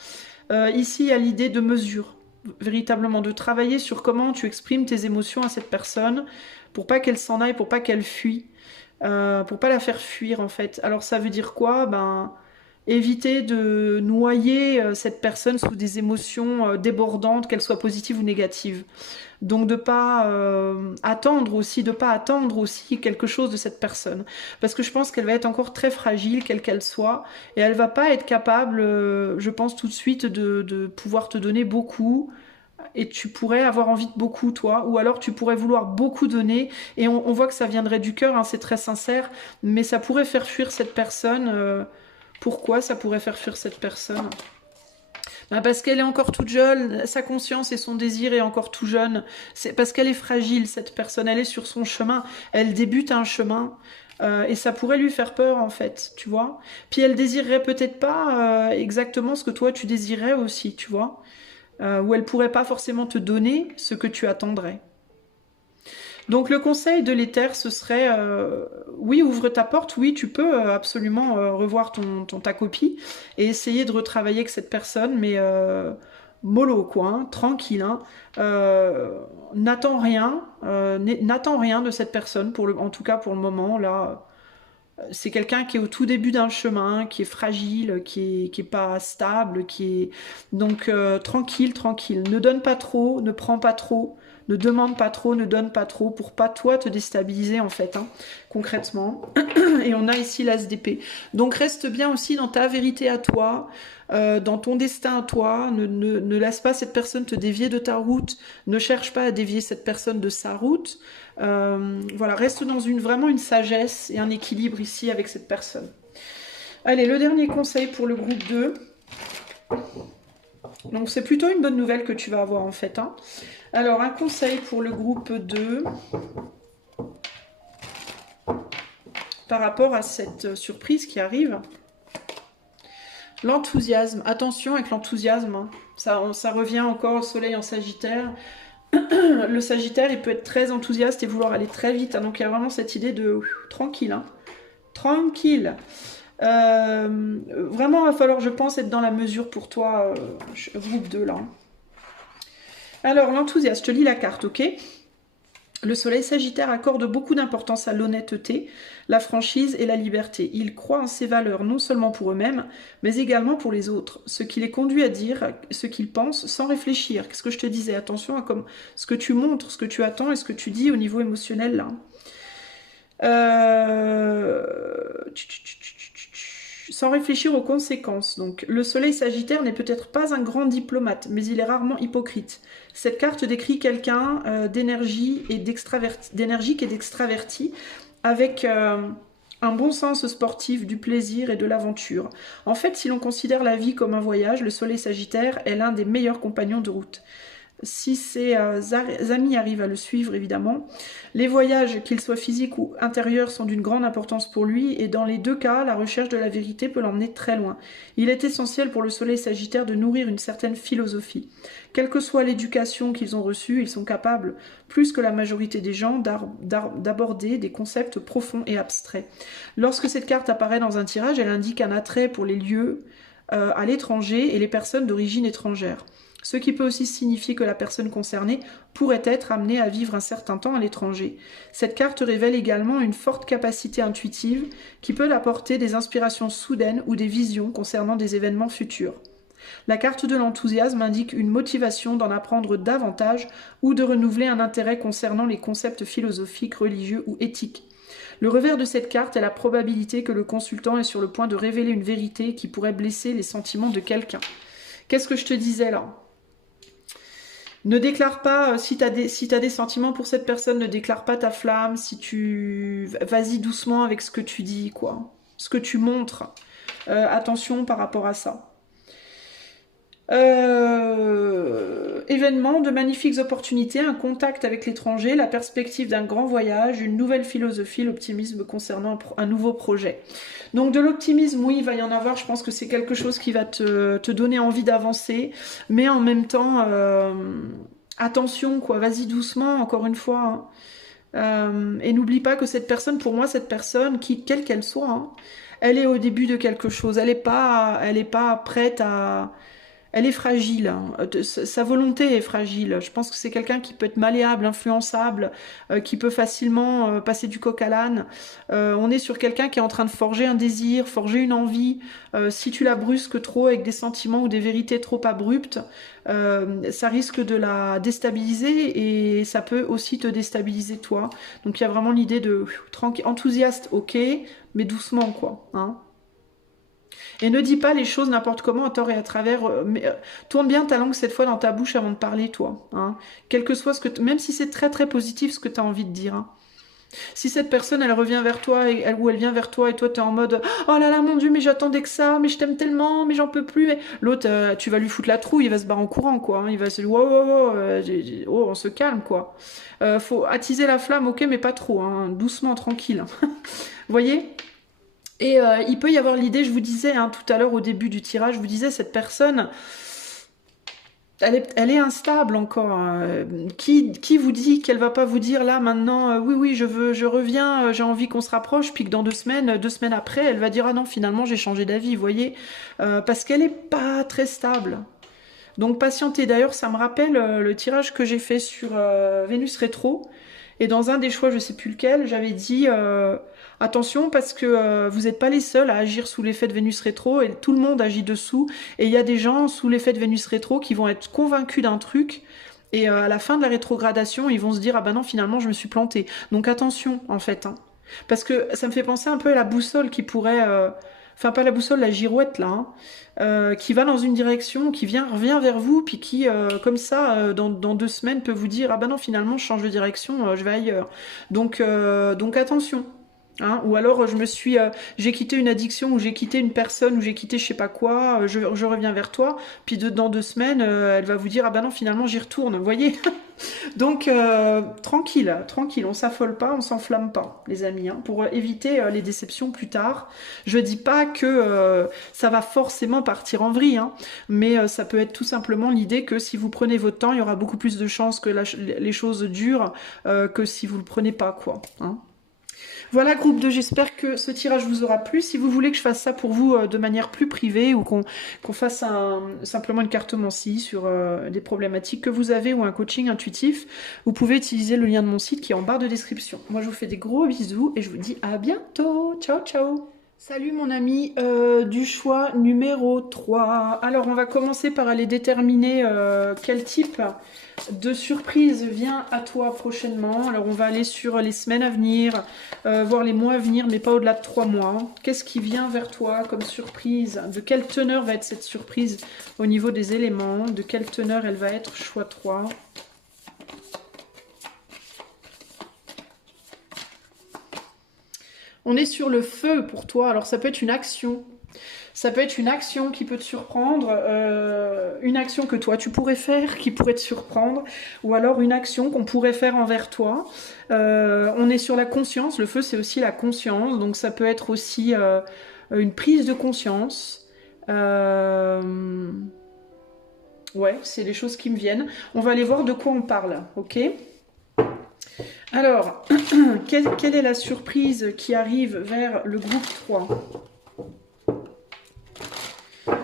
Ici, il y a l'idée de mesure, véritablement, de travailler sur comment tu exprimes tes émotions à cette personne pour pas qu'elle s'en aille, pour pas qu'elle fuit, pour pas la faire fuir en fait. Alors ça veut dire quoi? Ben éviter de noyer cette personne sous des émotions débordantes, qu'elles soient positives ou négatives. Donc de pas attendre aussi, de pas attendre aussi quelque chose de cette personne, parce que je pense qu'elle va être encore très fragile, quelle qu'elle soit, et elle va pas être capable, je pense tout de suite, de pouvoir te donner beaucoup. Et tu pourrais avoir envie de beaucoup, toi, ou alors tu pourrais vouloir beaucoup donner, et on voit que ça viendrait du cœur, hein, c'est très sincère, mais ça pourrait faire fuir cette personne. Pourquoi ça pourrait faire fuir cette personne? Ben parce qu'elle est encore toute jeune, sa conscience et son désir est encore tout jeune. C'est parce qu'elle est fragile, cette personne, elle est sur son chemin, elle débute un chemin. Et ça pourrait lui faire peur en fait, tu vois. Puis elle désirerait peut-être pas exactement ce que toi tu désirais aussi, tu vois. Ou elle pourrait pas forcément te donner ce que tu attendrais. Donc le conseil de l'éther, ce serait, oui, ouvre ta porte, oui, tu peux absolument revoir ta copie et essayer de retravailler avec cette personne, mais mollo, quoi, hein, tranquille, hein. N'attends rien de cette personne, en tout cas pour le moment, là. C'est quelqu'un qui est au tout début d'un chemin, qui est fragile, qui est pas stable, qui est... Donc tranquille, tranquille. Ne donne pas trop, ne prends pas trop, Ne demande pas trop, ne donne pas trop pour pas toi te déstabiliser en fait, hein, concrètement. Et on a ici l'As-d'épée. Donc reste bien aussi dans ta vérité à toi, dans ton destin à toi. Ne laisse pas cette personne te dévier de ta route. Ne cherche pas à dévier cette personne de sa route. Voilà, reste dans vraiment une sagesse et un équilibre ici avec cette personne. Allez, le dernier conseil pour le groupe 2. Donc c'est plutôt une bonne nouvelle que tu vas avoir en fait, hein. Alors, un conseil pour le groupe 2 par rapport à cette surprise qui arrive. L'enthousiasme. Attention avec l'enthousiasme, hein. Ça revient encore au soleil en Sagittaire. Le Sagittaire, il peut être très enthousiaste et vouloir aller très vite, hein. Donc il y a vraiment cette idée de tranquille, hein. Tranquille. Vraiment, il va falloir, je pense, être dans la mesure pour toi, groupe 2 là. Alors, l'enthousiasme, je te lis la carte, ok? Le soleil Sagittaire accorde beaucoup d'importance à l'honnêteté, la franchise et la liberté. Il croit en ces valeurs non seulement pour eux-mêmes, mais également pour les autres. Ce qui les conduit à dire ce qu'ils pensent sans réfléchir. Qu'est-ce que je te disais? Attention à comme ce que tu montres, ce que tu attends et ce que tu dis au niveau émotionnel là. Sans réfléchir aux conséquences. Donc, le soleil Sagittaire n'est peut-être pas un grand diplomate, mais il est rarement hypocrite. Cette carte décrit quelqu'un d'énergique et d'extraverti, avec un bon sens sportif, du plaisir et de l'aventure. En fait, si l'on considère la vie comme un voyage, le soleil Sagittaire est l'un des meilleurs compagnons de route. Si ses amis arrivent à le suivre, évidemment. Les voyages, qu'ils soient physiques ou intérieurs, sont d'une grande importance pour lui, et dans les deux cas, la recherche de la vérité peut l'emmener très loin. Il est essentiel pour le soleil Sagittaire de nourrir une certaine philosophie. Quelle que soit l'éducation qu'ils ont reçue, ils sont capables, plus que la majorité des gens, d'aborder des concepts profonds et abstraits. Lorsque cette carte apparaît dans un tirage, elle indique un attrait pour les lieux à l'étranger et les personnes d'origine étrangère. Ce qui peut aussi signifier que la personne concernée pourrait être amenée à vivre un certain temps à l'étranger. Cette carte révèle également une forte capacité intuitive qui peut apporter des inspirations soudaines ou des visions concernant des événements futurs. La carte de l'enthousiasme indique une motivation d'en apprendre davantage ou de renouveler un intérêt concernant les concepts philosophiques, religieux ou éthiques. Le revers de cette carte est la probabilité que le consultant est sur le point de révéler une vérité qui pourrait blesser les sentiments de quelqu'un. Qu'est-ce que je te disais là ? Ne déclare pas, si tu as des sentiments pour cette personne, ne déclare pas ta flamme, vas-y doucement avec ce que tu dis, quoi. Ce que tu montres. Attention par rapport à ça. Événement, de magnifiques opportunités, un contact avec l'étranger, la perspective d'un grand voyage, une nouvelle philosophie, l'optimisme concernant un nouveau projet. Donc de l'optimisme, oui, il va y en avoir, je pense que c'est quelque chose qui va te donner envie d'avancer, mais en même temps, attention, quoi, vas-y doucement, encore une fois, hein. Et n'oublie pas que cette personne, pour moi, cette personne, quelle qu'elle soit, hein, elle est au début de quelque chose, elle est pas prête à... Elle est fragile, hein. Sa volonté est fragile. Je pense que c'est quelqu'un qui peut être malléable, influençable, qui peut facilement passer du coq à l'âne. On est sur quelqu'un qui est en train de forger un désir, forger une envie. Si tu la brusques trop avec des sentiments ou des vérités trop abruptes, ça risque de la déstabiliser et ça peut aussi te déstabiliser toi. Donc il y a vraiment l'idée de enthousiaste, ok, mais doucement quoi, hein. Et ne dis pas les choses n'importe comment, à tort et à travers. Tourne bien ta langue cette fois dans ta bouche avant de parler, toi. Hein. Quel que soit ce que... Même si c'est très très positif ce que tu as envie de dire. Hein. Si cette personne, elle revient vers toi, ou elle vient vers toi, et toi, tu es en mode « Oh là là, mon Dieu, mais j'attendais que ça, mais je t'aime tellement, mais j'en peux plus. » L'autre, tu vas lui foutre la trouille, il va se barrer en courant, quoi. Hein. Il va se dire « Oh, on se calme, quoi. » Faut attiser la flamme, ok, mais pas trop. Hein. Doucement, tranquille. Vous voyez ? Et il peut y avoir l'idée, je vous disais hein, tout à l'heure au début du tirage, je vous disais, cette personne, elle est instable encore. Qui vous dit qu'elle va pas vous dire là maintenant, oui, je reviens, j'ai envie qu'on se rapproche, puis que dans 2 semaines après, elle va dire, ah non, finalement, j'ai changé d'avis, vous voyez, parce qu'elle est pas très stable. Donc patientez, d'ailleurs, ça me rappelle le tirage que j'ai fait sur Vénus rétro, et dans un des choix, je sais plus lequel, j'avais dit... Attention parce que vous n'êtes pas les seuls à agir sous l'effet de Vénus rétro et tout le monde agit dessous. Et il y a des gens sous l'effet de Vénus rétro qui vont être convaincus d'un truc Et à la fin de la rétrogradation, ils vont se dire, ah ben non, finalement, je me suis plantée. Donc attention, en fait, hein. Parce que ça me fait penser un peu à la boussole qui pourrait... Enfin, pas la boussole, la girouette, là, hein, qui va dans une direction, qui revient vers vous, puis qui, comme ça, dans 2 semaines, peut vous dire, ah ben non, finalement, je change de direction, je vais ailleurs. Donc attention. Hein, ou alors j'ai quitté une addiction, ou j'ai quitté une personne, ou j'ai quitté je sais pas quoi, je reviens vers toi, puis dans 2 semaines, elle va vous dire ah bah non finalement j'y retourne, vous voyez. Donc tranquille, tranquille, on s'affole pas, on s'enflamme pas, les amis, hein, pour éviter les déceptions plus tard. Je dis pas que ça va forcément partir en vrille, hein, mais ça peut être tout simplement l'idée que si vous prenez votre temps, il y aura beaucoup plus de chances que les choses durent que si vous le prenez pas, quoi. Hein. Voilà, groupe 2, j'espère que ce tirage vous aura plu. Si vous voulez que je fasse ça pour vous de manière plus privée ou qu'on fasse simplement une cartomancie sur des problématiques que vous avez ou un coaching intuitif, vous pouvez utiliser le lien de mon site qui est en barre de description. Moi, je vous fais des gros bisous et je vous dis à bientôt. Ciao, ciao. Salut mon ami du choix numéro 3. Alors, on va commencer par aller déterminer quel type de surprise vient à toi prochainement. Alors on va aller sur les semaines à venir, voir les mois à venir, mais pas au-delà de 3 mois. Qu'est-ce qui vient vers toi comme surprise? De quelle teneur va être cette surprise au niveau des éléments? De quelle teneur elle va être? Choix 3. On est sur le feu pour toi. Alors ça peut être une action. Ça peut être une action qui peut te surprendre, une action que toi tu pourrais faire qui pourrait te surprendre, ou alors une action qu'on pourrait faire envers toi. On est sur la conscience, le feu c'est aussi la conscience, donc ça peut être aussi une prise de conscience. Ouais, c'est les choses qui me viennent. On va aller voir de quoi on parle, ok ? Alors, quelle est la surprise qui arrive vers le groupe 3 ?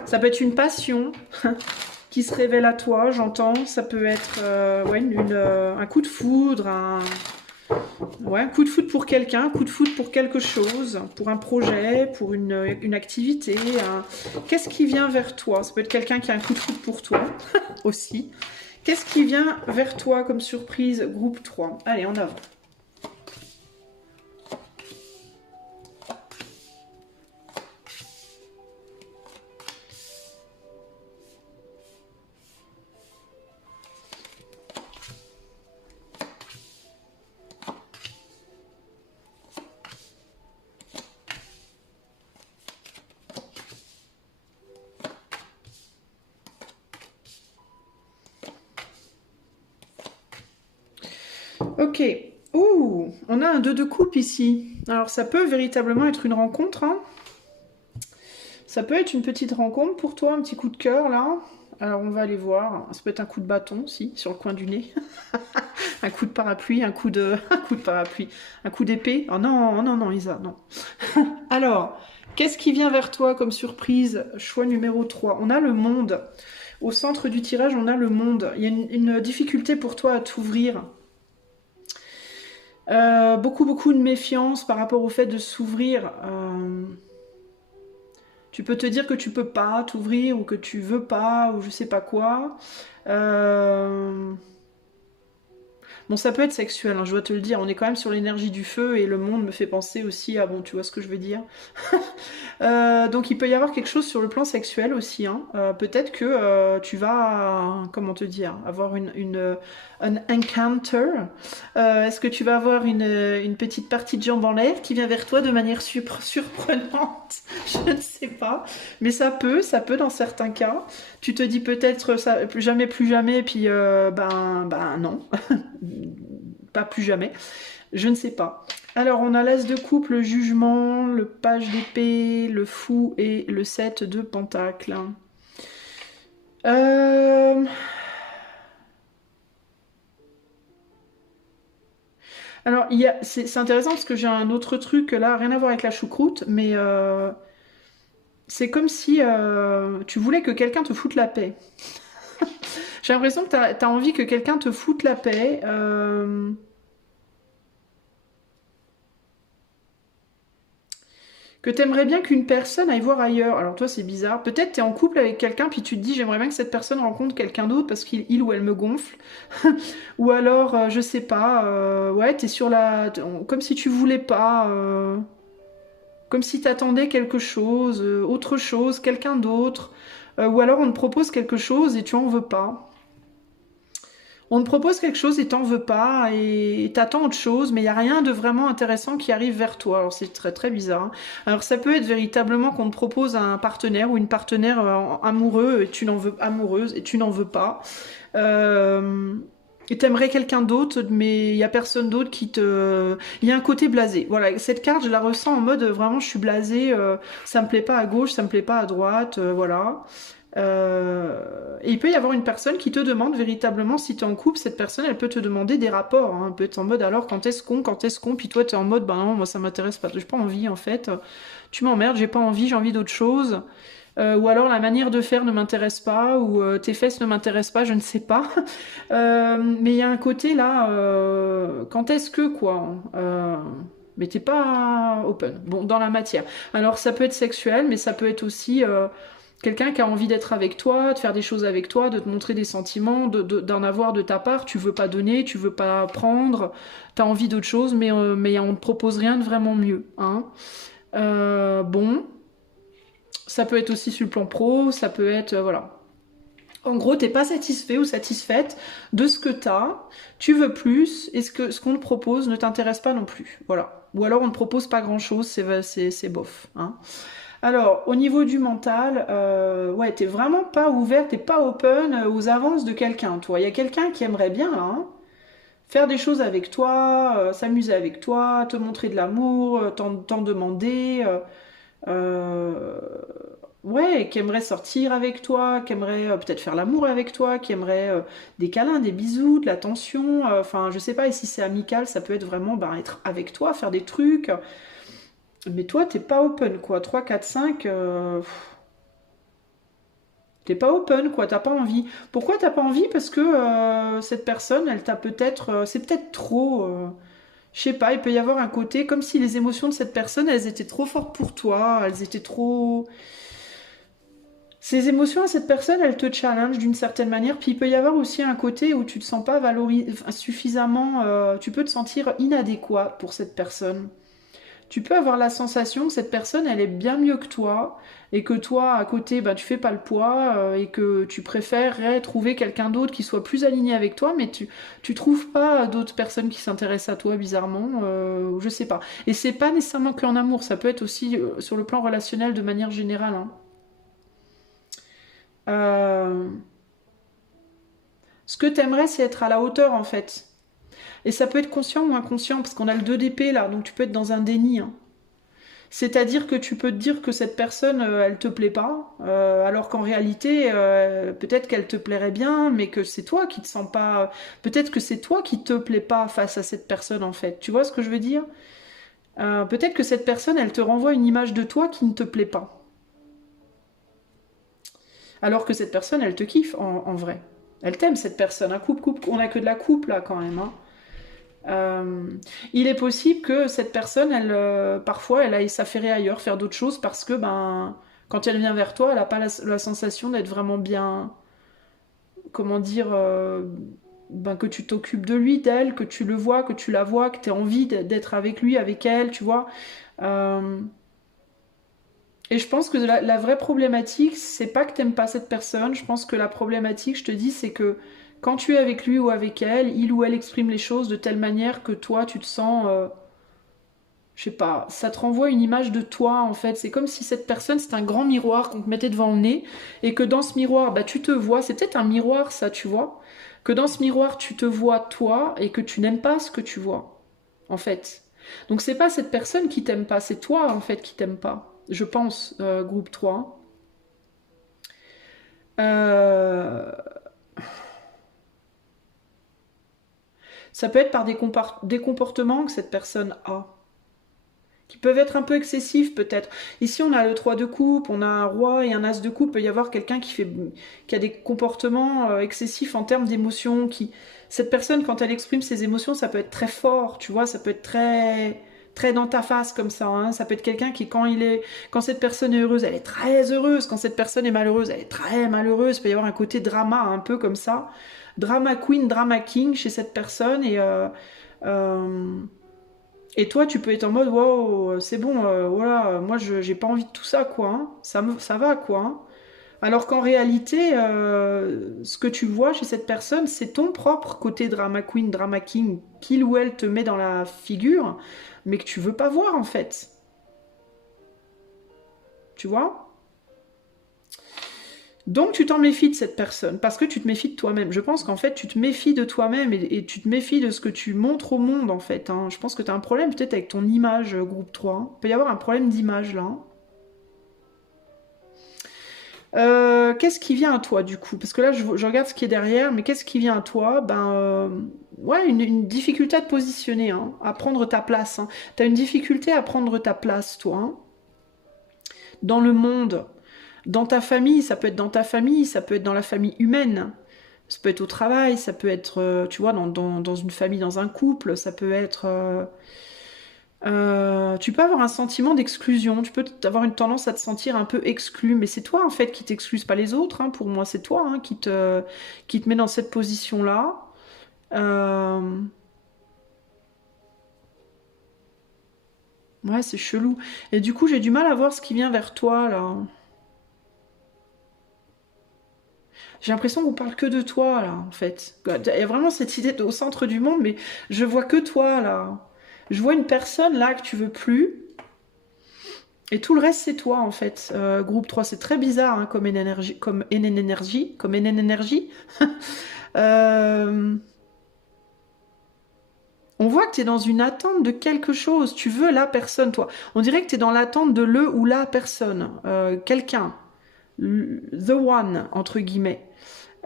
Ça peut être une passion qui se révèle à toi, j'entends. Ça peut être ouais, un coup de foudre, un coup de foudre pour quelqu'un, un coup de foudre pour quelque chose, pour un projet, pour une activité. Qu'est-ce qui vient vers toi? Ça peut être quelqu'un qui a un coup de foudre pour toi aussi. Qu'est-ce qui vient vers toi comme surprise, groupe 3? Allez, en avant. Ok. Ouh, on a un 2 de coupe ici. Alors ça peut véritablement être une rencontre. Hein. Ça peut être une petite rencontre pour toi, un petit coup de cœur là. Alors on va aller voir. Ça peut être un coup de bâton aussi, sur le coin du nez. Un coup de parapluie, un coup de parapluie. Un coup d'épée. Oh non, non, non, Isa, non. Alors, qu'est-ce qui vient vers toi comme surprise? Choix numéro 3. On a le monde. Au centre du tirage, on a le monde. Il y a une difficulté pour toi à t'ouvrir. Beaucoup de méfiance par rapport au fait de s'ouvrir. Tu peux te dire que tu peux pas t'ouvrir ou que tu veux pas ou je sais pas quoi. Bon, ça peut être sexuel, hein, je dois te le dire. On est quand même sur l'énergie du feu et le monde me fait penser aussi à bon, tu vois ce que je veux dire. Donc il peut y avoir quelque chose sur le plan sexuel aussi. Hein. Peut-être que tu vas, comment te dire, avoir un encounter. Est-ce que tu vas avoir une petite partie de jambe en l'air qui vient vers toi de manière surprenante? Je ne sais pas. Mais ça peut dans certains cas. Tu te dis peut-être ça, plus jamais, puis ben non. Pas plus jamais. Je ne sais pas. Alors, on a l'as de coupe, le jugement, le page d'épée, le fou et le 7 de pentacle. Alors, c'est intéressant parce que j'ai un autre truc là, rien à voir avec la choucroute, mais c'est comme si tu voulais que quelqu'un te foute la paix. J'ai l'impression que tu as envie que quelqu'un te foute la paix. que t'aimerais bien qu'une personne aille voir ailleurs. Alors toi, c'est bizarre. Peut-être t'es en couple avec quelqu'un, puis tu te dis, j'aimerais bien que cette personne rencontre quelqu'un d'autre parce qu'il ou elle me gonfle. Ou alors, je sais pas, ouais, t'es sur la... Comme si tu voulais pas... comme si t'attendais quelque chose, autre chose, quelqu'un d'autre. Ou alors on te propose quelque chose et tu en veux pas. On te propose quelque chose et t'en veux pas, et t'attends autre chose, mais il n'y a rien de vraiment intéressant qui arrive vers toi. Alors c'est très très bizarre, hein. Alors ça peut être véritablement qu'on te propose un partenaire ou une partenaire amoureux, et tu n'en veux, amoureuse, et tu n'en veux pas. Euh, et t'aimerais quelqu'un d'autre, mais il y a personne d'autre qui te... Il y a un côté blasé. Voilà, cette carte, je la ressens en mode vraiment je suis blasé, ça me plaît pas à gauche, ça me plaît pas à droite, voilà. Et il peut y avoir une personne qui te demande véritablement si tu es en couple, cette personne elle peut te demander des rapports, hein. Elle peut être en mode alors quand est-ce qu'on, puis toi tu es en mode bah non, moi ça m'intéresse pas, j'ai pas envie en fait, tu m'emmerdes, j'ai pas envie, j'ai envie d'autre chose. Ou alors la manière de faire ne m'intéresse pas, ou tes fesses ne m'intéressent pas, je ne sais pas. Mais il y a un côté là, quand est-ce que quoi, mais t'es pas open. Bon, dans la matière. Alors ça peut être sexuel, mais ça peut être aussi quelqu'un qui a envie d'être avec toi, de faire des choses avec toi, de te montrer des sentiments, d'en avoir de ta part. Tu veux pas donner, tu veux pas prendre, t'as envie d'autre chose, mais on ne te propose rien de vraiment mieux, hein. Bon, ça peut être aussi sur le plan pro, ça peut être, voilà. En gros, t'es pas satisfait ou satisfaite de ce que t'as, tu veux plus, et ce qu'on te propose ne t'intéresse pas non plus, voilà. Ou alors on ne te propose pas grand-chose, c'est bof, hein. Alors, au niveau du mental, ouais, t'es vraiment pas ouvert, t'es pas open aux avances de quelqu'un, toi. Il y a quelqu'un qui aimerait bien, là, hein, faire des choses avec toi, s'amuser avec toi, te montrer de l'amour, t'en demander, euh, ouais, qui aimerait sortir avec toi, qui aimerait peut-être faire l'amour avec toi, qui aimerait des câlins, des bisous, de l'attention, enfin, je sais pas, et si c'est amical, ça peut être vraiment bah, être avec toi, faire des trucs. Mais toi, t'es pas open, quoi. 3, 4, 5, t'es pas open, quoi. T'as pas envie. Pourquoi t'as pas envie? Parce que cette personne, elle t'a peut-être... c'est peut-être trop... je sais pas, il peut y avoir un côté comme si les émotions de cette personne, elles étaient trop fortes pour toi. Elles étaient trop... Ces émotions à cette personne, elles te challenge d'une certaine manière. Puis il peut y avoir aussi un côté où tu te sens pas valorisé suffisamment... tu peux te sentir inadéquat pour cette personne. Tu peux avoir la sensation que cette personne, elle est bien mieux que toi, et que toi, à côté, bah, tu fais pas le poids, et que tu préférerais trouver quelqu'un d'autre qui soit plus aligné avec toi, mais tu trouves pas d'autres personnes qui s'intéressent à toi, bizarrement, je sais pas. Et c'est pas nécessairement qu'en amour, ça peut être aussi sur le plan relationnel de manière générale, hein. Euh, Ce que t'aimerais, c'est être à la hauteur, en fait. Et ça peut être conscient ou inconscient, parce qu'on a le 2 d'épée là, donc tu peux être dans un déni, hein. C'est-à-dire que tu peux te dire que cette personne, elle te plaît pas, alors qu'en réalité, peut-être qu'elle te plairait bien, mais que c'est toi qui te sens pas. Peut-être que c'est toi qui te plais pas face à cette personne en fait. Tu vois ce que je veux dire? Peut-être que cette personne, elle te renvoie une image de toi qui ne te plaît pas, alors que cette personne, elle te kiffe en vrai. Elle t'aime cette personne. Un couple, on a que de la coupe là quand même, hein. Euh, il est possible que cette personne, elle, parfois, elle aille s'affairer ailleurs, faire d'autres choses, parce que ben, quand elle vient vers toi, elle n'a pas la sensation d'être vraiment bien, comment dire, ben, que tu t'occupes de lui, d'elle, que tu le vois, que tu la vois, que tu as envie d'être avec lui, avec elle, tu vois. Euh, et je pense que la vraie problématique, c'est pas que t'aimes pas cette personne. Je pense que la problématique, je te dis, c'est que quand tu es avec lui ou avec elle, il ou elle exprime les choses de telle manière que toi, tu te sens, je sais pas, ça te renvoie une image de toi en fait. C'est comme si cette personne, c'est un grand miroir qu'on te mettait devant le nez, et que dans ce miroir, bah tu te vois. C'est peut-être un miroir, ça, tu vois. Que dans ce miroir, tu te vois toi, et que tu n'aimes pas ce que tu vois, en fait. Donc c'est pas cette personne qui t'aime pas, c'est toi en fait qui t'aime pas. Je pense, groupe 3. Euh, Ça peut être par des comportements que cette personne a, qui peuvent être un peu excessifs peut-être. Ici on a le 3 de coupe, on a un roi et un as de coupe. Il peut y avoir quelqu'un qui a des comportements excessifs en termes d'émotions. Cette personne, quand elle exprime ses émotions, ça peut être très fort, tu vois, ça peut être très, très dans ta face comme ça. Hein. Ça peut être quelqu'un qui, quand cette personne est heureuse, elle est très heureuse. Quand cette personne est malheureuse, elle est très malheureuse. Il peut y avoir un côté drama un peu comme ça. Drama queen, drama king chez cette personne. Et toi, tu peux être en mode, wow, c'est bon, voilà, moi, j'ai pas envie de tout ça, quoi. Hein. Ça va, quoi. Hein. Alors qu'en réalité, ce que tu vois chez cette personne, c'est ton propre côté drama queen, drama king, qu'il ou elle te met dans la figure, mais que tu veux pas voir, en fait. Tu vois? Donc tu t'en méfies de cette personne, parce que tu te méfies de toi-même. Je pense qu'en fait, tu te méfies de toi-même et tu te méfies de ce que tu montres au monde, en fait. Hein. Je pense que tu as un problème peut-être avec ton image, groupe 3. Hein. Il peut y avoir un problème d'image, là. Hein. Qu'est-ce qui vient à toi, du coup? Parce que là, je regarde ce qui est derrière, mais qu'est-ce qui vient à toi? Ouais, une difficulté à te positionner, hein, à prendre ta place. Hein. Tu as une difficulté à prendre ta place, toi, hein, dans le monde. Dans ta famille, ça peut être dans ta famille, ça peut être dans la famille humaine, ça peut être au travail, ça peut être, tu vois, dans une famille, dans un couple, ça peut être... tu peux avoir un sentiment d'exclusion, tu peux avoir une tendance à te sentir un peu exclu, mais c'est toi en fait qui t'excluse, pas les autres, hein, pour moi c'est toi hein, qui te met dans cette position-là. Euh, Ouais, c'est chelou. Et du coup, j'ai du mal à voir ce qui vient vers toi, là. J'ai l'impression qu'on parle que de toi, là, en fait. Il y a vraiment cette idée au centre du monde, mais je vois que toi, là. Je vois une personne, là, que tu veux plus, et tout le reste, c'est toi, en fait. Groupe 3, c'est très bizarre, hein, comme énergie, comme énergie, comme énergie. Euh, On voit que tu es dans une attente de quelque chose. Tu veux la personne, toi. On dirait que tu es dans l'attente de le ou la personne. Quelqu'un. The one, entre guillemets.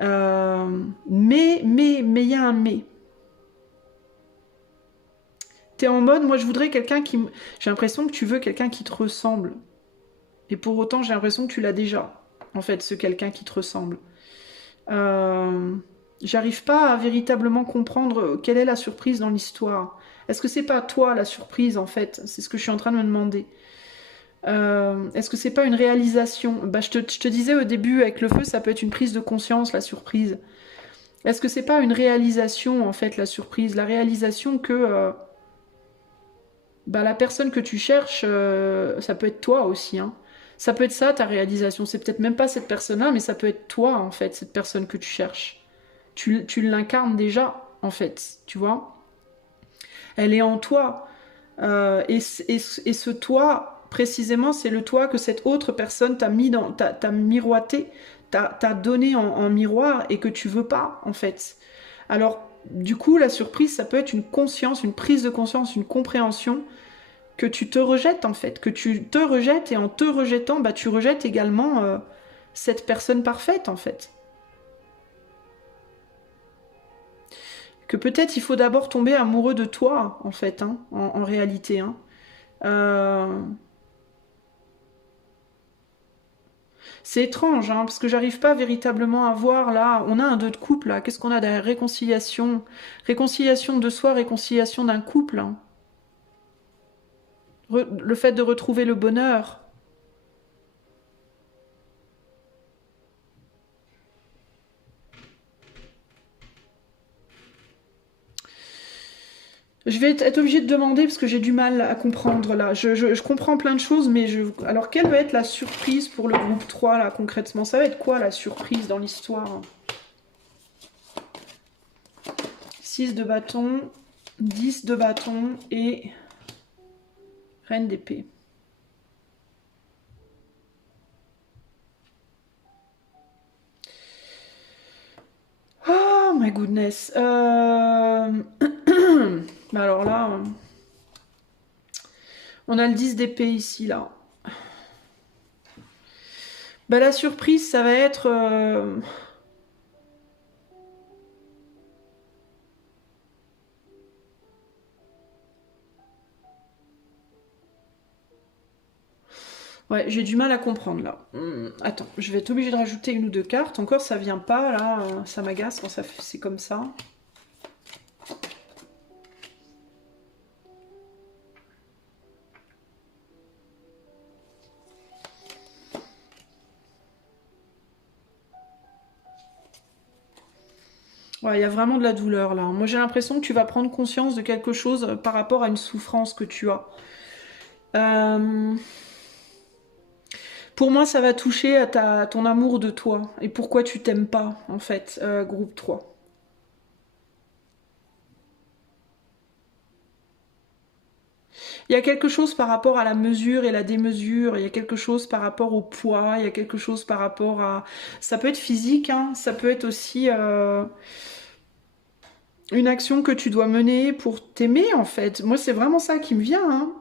Mais, il y a un mais. T'es en mode, moi je voudrais quelqu'un qui... J'ai l'impression que tu veux quelqu'un qui te ressemble. Et pour autant, j'ai l'impression que tu l'as déjà. En fait, ce quelqu'un qui te ressemble. Euh, J'arrive pas à véritablement comprendre quelle est la surprise dans l'histoire. Est-ce que c'est pas toi la surprise, en fait? C'est ce que je suis en train de me demander. Est-ce que c'est pas une réalisation? Bah, je te disais au début, avec le feu, ça peut être une prise de conscience, la surprise. Est-ce que c'est pas une réalisation, en fait, la surprise? La réalisation que bah, la personne que tu cherches, ça peut être toi aussi. Hein. Ça peut être ça, ta réalisation. C'est peut-être même pas cette personne-là, mais ça peut être toi, en fait, cette personne que tu cherches. Tu l'incarnes déjà, en fait, tu vois? Elle est en toi. Et ce toi, précisément, c'est le toi que cette autre personne t'a mis dans, t'a miroité, t'a donné en miroir et que tu veux pas, en fait. Alors, du coup, la surprise, ça peut être une conscience, une prise de conscience, une compréhension que tu te rejettes, en fait. Que tu te rejettes et en te rejetant, bah, tu rejettes également cette personne parfaite, en fait. Que peut-être il faut d'abord tomber amoureux de toi, en fait, hein, en réalité. Hein. Euh, C'est étrange, hein, parce que j'arrive pas véritablement à voir là. On a un 2 de couple là. Qu'est-ce qu'on a derrière? Réconciliation. Réconciliation de soi, réconciliation d'un couple. Hein. Le fait de retrouver le bonheur. Je vais être obligée de demander parce que j'ai du mal à comprendre là. Je comprends plein de choses, mais je. Alors, quelle va être la surprise pour le groupe 3 là concrètement? Ça va être quoi la surprise dans l'histoire? 6 de bâton, 10 de bâton et reine d'épée. Oh my goodness. Mais alors là, on a le 10 d'épée ici, là. Bah, la surprise, ça va être... Ouais, j'ai du mal à comprendre, là. Attends, je vais être obligée de rajouter une ou deux cartes. Encore, ça vient pas, là. Ça m'agace quand c'est comme ça. Ouais, il y a vraiment de la douleur là. Moi j'ai l'impression que tu vas prendre conscience de quelque chose par rapport à une souffrance que tu as. Euh, Pour moi, ça va toucher à ton amour de toi et pourquoi tu t'aimes pas, en fait, groupe 3. Il y a quelque chose par rapport à la mesure et la démesure, il y a quelque chose par rapport au poids, il y a quelque chose par rapport à... Ça peut être physique, hein, ça peut être aussi une action que tu dois mener pour t'aimer, en fait. Moi, c'est vraiment ça qui me vient, hein.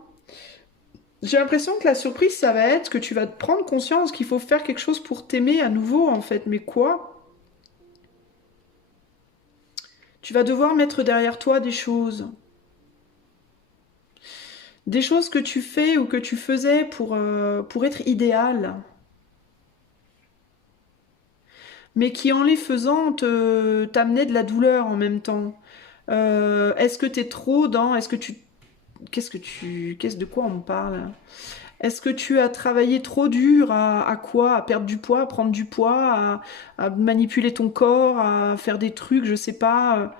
J'ai l'impression que la surprise, ça va être que tu vas te prendre conscience qu'il faut faire quelque chose pour t'aimer à nouveau, en fait. Mais quoi? Tu vas devoir mettre derrière toi des choses. Des choses que tu fais ou que tu faisais pour être idéal, mais qui en les faisant t'amenaient de la douleur en même temps. Est-ce que t'es trop dans... Est-ce que tu... Qu'est-ce que tu... Qu'est-ce de quoi on me parle? Est-ce que tu as travaillé trop dur à quoi? À perdre du poids, à prendre du poids, à manipuler ton corps, à faire des trucs, je sais pas,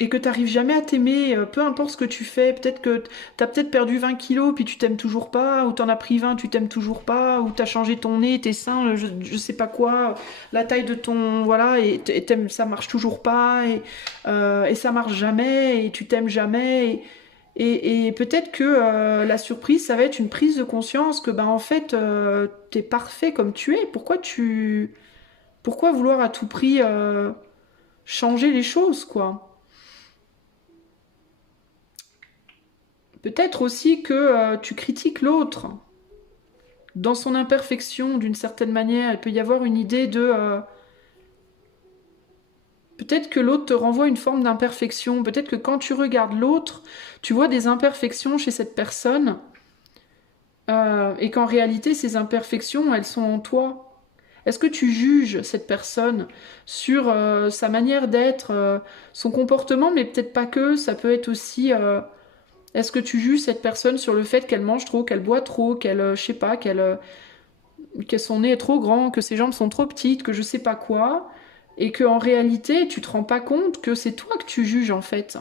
et que tu n'arrives jamais à t'aimer, peu importe ce que tu fais, peut-être que tu as peut-être perdu 20 kilos puis tu t'aimes toujours pas, ou tu en as pris 20, tu t'aimes toujours pas, ou tu as changé ton nez, tes seins, je sais pas quoi, la taille de ton... Voilà, et ça marche toujours pas, et ça marche jamais, et tu t'aimes jamais, et peut-être que la surprise, ça va être une prise de conscience que, ben, en fait, t'es parfait comme tu es. Pourquoi vouloir à tout prix changer les choses, quoi? Peut-être aussi que tu critiques l'autre dans son imperfection d'une certaine manière. Il peut y avoir une idée de... peut-être que l'autre te renvoie une forme d'imperfection. Peut-être que quand tu regardes l'autre, tu vois des imperfections chez cette personne et qu'en réalité, ces imperfections, elles sont en toi. Est-ce que tu juges cette personne sur sa manière d'être, son comportement, mais peut-être pas que, ça peut être aussi... est-ce que tu juges cette personne sur le fait qu'elle mange trop, qu'elle boit trop, qu'elle, je sais pas, que son nez est trop grand, que ses jambes sont trop petites, que je sais pas quoi, et que en réalité, tu te rends pas compte que c'est toi que tu juges en fait.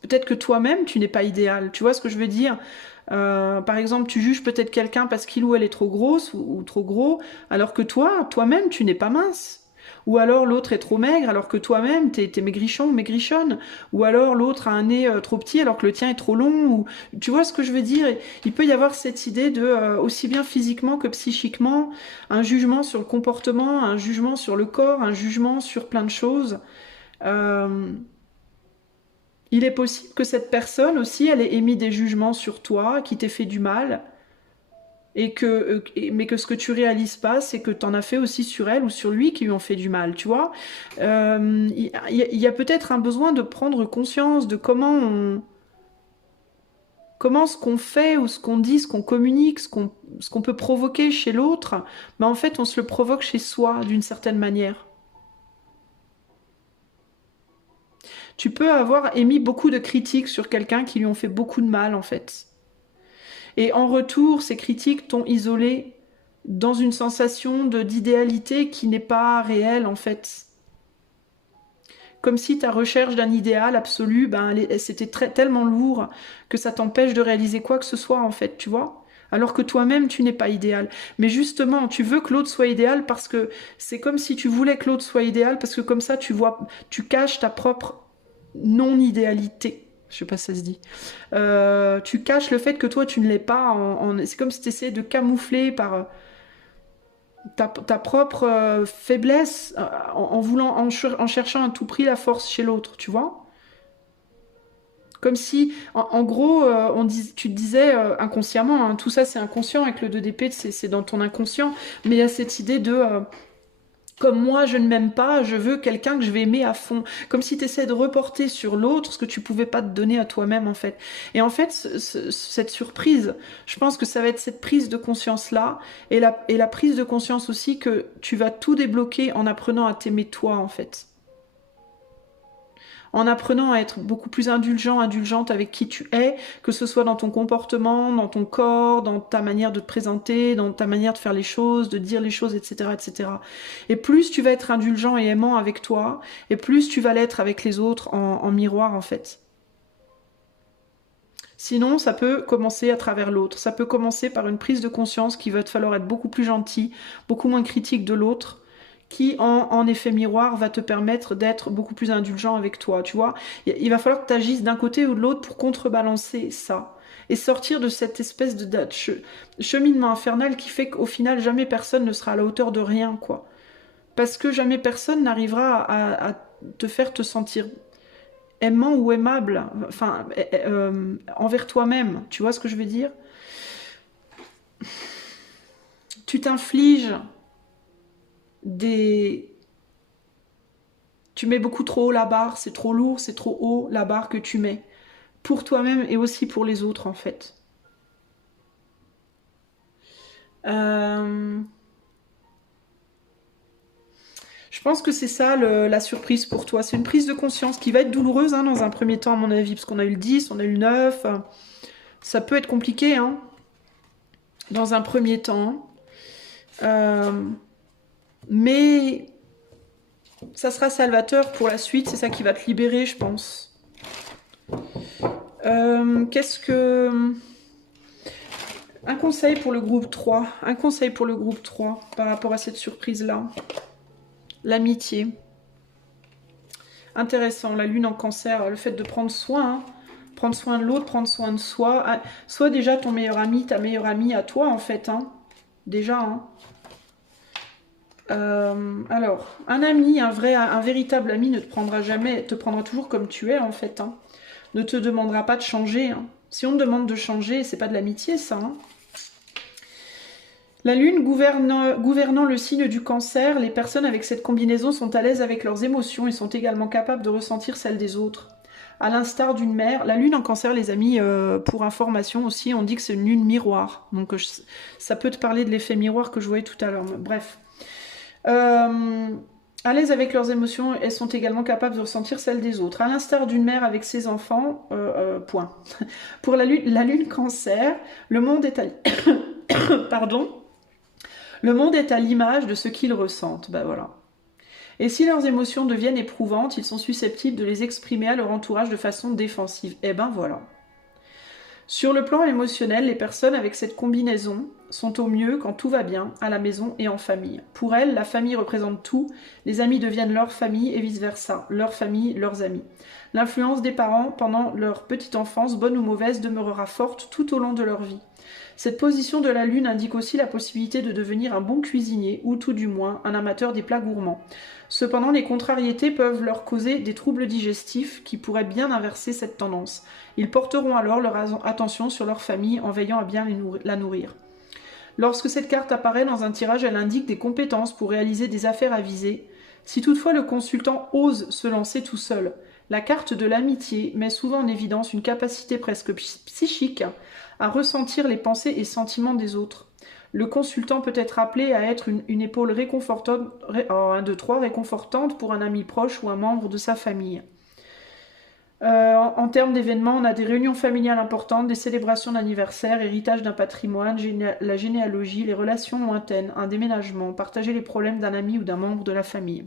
Peut-être que toi-même, tu n'es pas idéal. Tu vois ce que je veux dire? Par exemple, tu juges peut-être quelqu'un parce qu'il ou elle est trop grosse ou trop gros, alors que toi-même, tu n'es pas mince. Ou alors l'autre est trop maigre, alors que toi-même, t'es maigrichon ou maigrichonne. Ou alors l'autre a un nez trop petit, alors que le tien est trop long. Ou... Tu vois ce que je veux dire? Il peut y avoir cette idée de, aussi bien physiquement que psychiquement, un jugement sur le comportement, un jugement sur le corps, un jugement sur plein de choses. Euh, il est possible que cette personne aussi, elle ait émis des jugements sur toi, qui t'ait fait du mal, mais que ce que tu réalises pas, c'est que tu en as fait aussi sur elle ou sur lui qui lui ont fait du mal, tu vois. Il y a peut-être un besoin de prendre conscience de comment ce qu'on fait ou ce qu'on dit, ce qu'on communique, ce qu'on peut provoquer chez l'autre, en fait, on se le provoque chez soi d'une certaine manière. Tu peux avoir émis beaucoup de critiques sur quelqu'un qui lui ont fait beaucoup de mal, en fait. Et en retour, ces critiques t'ont isolé dans une sensation d'idéalité qui n'est pas réelle, en fait. Comme si ta recherche d'un idéal absolu, c'était tellement lourd que ça t'empêche de réaliser quoi que ce soit, en fait, tu vois. Alors que toi-même, tu n'es pas idéal. Mais justement, tu veux que l'autre soit idéal parce que c'est comme si tu voulais que l'autre soit idéal, parce que comme ça, tu caches ta propre non-idéalité. Je sais pas si ça se dit. Tu caches le fait que toi, tu ne l'es pas. C'est comme si tu essayais de camoufler par ta propre faiblesse en cherchant à tout prix la force chez l'autre, tu vois. Comme si, en gros, tu te disais inconsciemment, hein, tout ça c'est inconscient avec le 2 d'épée, c'est dans ton inconscient, mais il y a cette idée de comme moi, je ne m'aime pas, je veux quelqu'un que je vais aimer à fond. Comme si tu essaies de reporter sur l'autre ce que tu pouvais pas te donner à toi-même, en fait. Et en fait, cette surprise, je pense que ça va être cette prise de conscience-là, et la prise de conscience aussi que tu vas tout débloquer en apprenant à t'aimer toi, en fait. en apprenant à être beaucoup plus indulgent, indulgente avec qui tu es, que ce soit dans ton comportement, dans ton corps, dans ta manière de te présenter, dans ta manière de faire les choses, de dire les choses, etc., etc. Et plus tu vas être indulgent et aimant avec toi, et plus tu vas l'être avec les autres en miroir, en fait. Sinon, ça peut commencer à travers l'autre. Ça peut commencer par une prise de conscience qu'il va te falloir être beaucoup plus gentil, beaucoup moins critique de l'autre, qui, en effet miroir, va te permettre d'être beaucoup plus indulgent avec toi, tu vois. Il va falloir que tu agisses d'un côté ou de l'autre pour contrebalancer ça. Et sortir de cette espèce de cheminement infernal qui fait qu'au final, jamais personne ne sera à la hauteur de rien, quoi. Parce que jamais personne n'arrivera à te faire te sentir aimant ou aimable, enfin, envers toi-même. Tu vois ce que je veux dire? Tu t'infliges des... Tu mets beaucoup trop haut la barre, c'est trop lourd, c'est trop haut la barre que tu mets. Pour toi-même et aussi pour les autres, en fait. Je pense que c'est ça la surprise pour toi. C'est une prise de conscience qui va être douloureuse hein, dans un premier temps, à mon avis, parce qu'on a eu le 10, on a eu le 9. Ça peut être compliqué, hein, dans un premier temps. Mais ça sera salvateur pour la suite. C'est ça qui va te libérer, je pense. Qu'est-ce que... Un conseil pour le groupe 3. Un conseil pour le groupe 3 par rapport à cette surprise-là. L'amitié. Intéressant, la lune en cancer, le fait de prendre soin, hein. Prendre soin de l'autre, prendre soin de soi. Soit déjà ton meilleur ami, ta meilleure amie à toi en fait, hein. Déjà, hein. Alors, un ami, un véritable ami ne te prendra jamais, te prendra toujours comme tu es en fait, hein. Ne te demandera pas de changer, hein. Si on te demande de changer, c'est pas de l'amitié ça, hein. La lune gouvernant le signe du cancer, les personnes avec cette combinaison sont à l'aise avec leurs émotions et sont également capables de ressentir celles des autres. À l'instar d'une mère, la lune en cancer, les amis, pour information aussi, on dit que c'est une lune miroir. Donc ça peut te parler de l'effet miroir que je voyais tout à l'heure. Bref. À l'aise avec leurs émotions, elles sont également capables de ressentir celles des autres. À l'instar d'une mère avec ses enfants, point. Pour la lune cancer, le monde est à... Pardon. Le monde est à l'image de ce qu'ils ressentent. Ben voilà. Et si leurs émotions deviennent éprouvantes, ils sont susceptibles de les exprimer à leur entourage de façon défensive. Eh ben voilà. Sur le plan émotionnel, les personnes avec cette combinaison sont au mieux quand tout va bien, à la maison et en famille. Pour elles, la famille représente tout, les amis deviennent leur famille et vice-versa, leur famille, leurs amis. L'influence des parents pendant leur petite enfance, bonne ou mauvaise, demeurera forte tout au long de leur vie. Cette position de la lune indique aussi la possibilité de devenir un bon cuisinier, ou tout du moins un amateur des plats gourmands. Cependant, les contrariétés peuvent leur causer des troubles digestifs qui pourraient bien inverser cette tendance. Ils porteront alors leur attention sur leur famille en veillant à bien la nourrir. Lorsque cette carte apparaît dans un tirage, elle indique des compétences pour réaliser des affaires avisées. Si toutefois le consultant ose se lancer tout seul, la carte de l'amitié met souvent en évidence une capacité presque psychique à ressentir les pensées et sentiments des autres. Le consultant peut être appelé à être une épaule réconfortante, réconfortante pour un ami proche ou un membre de sa famille. En termes d'événements, on a des réunions familiales importantes, des célébrations d'anniversaire, héritage d'un patrimoine, la généalogie, les relations lointaines, un déménagement, partager les problèmes d'un ami ou d'un membre de la famille.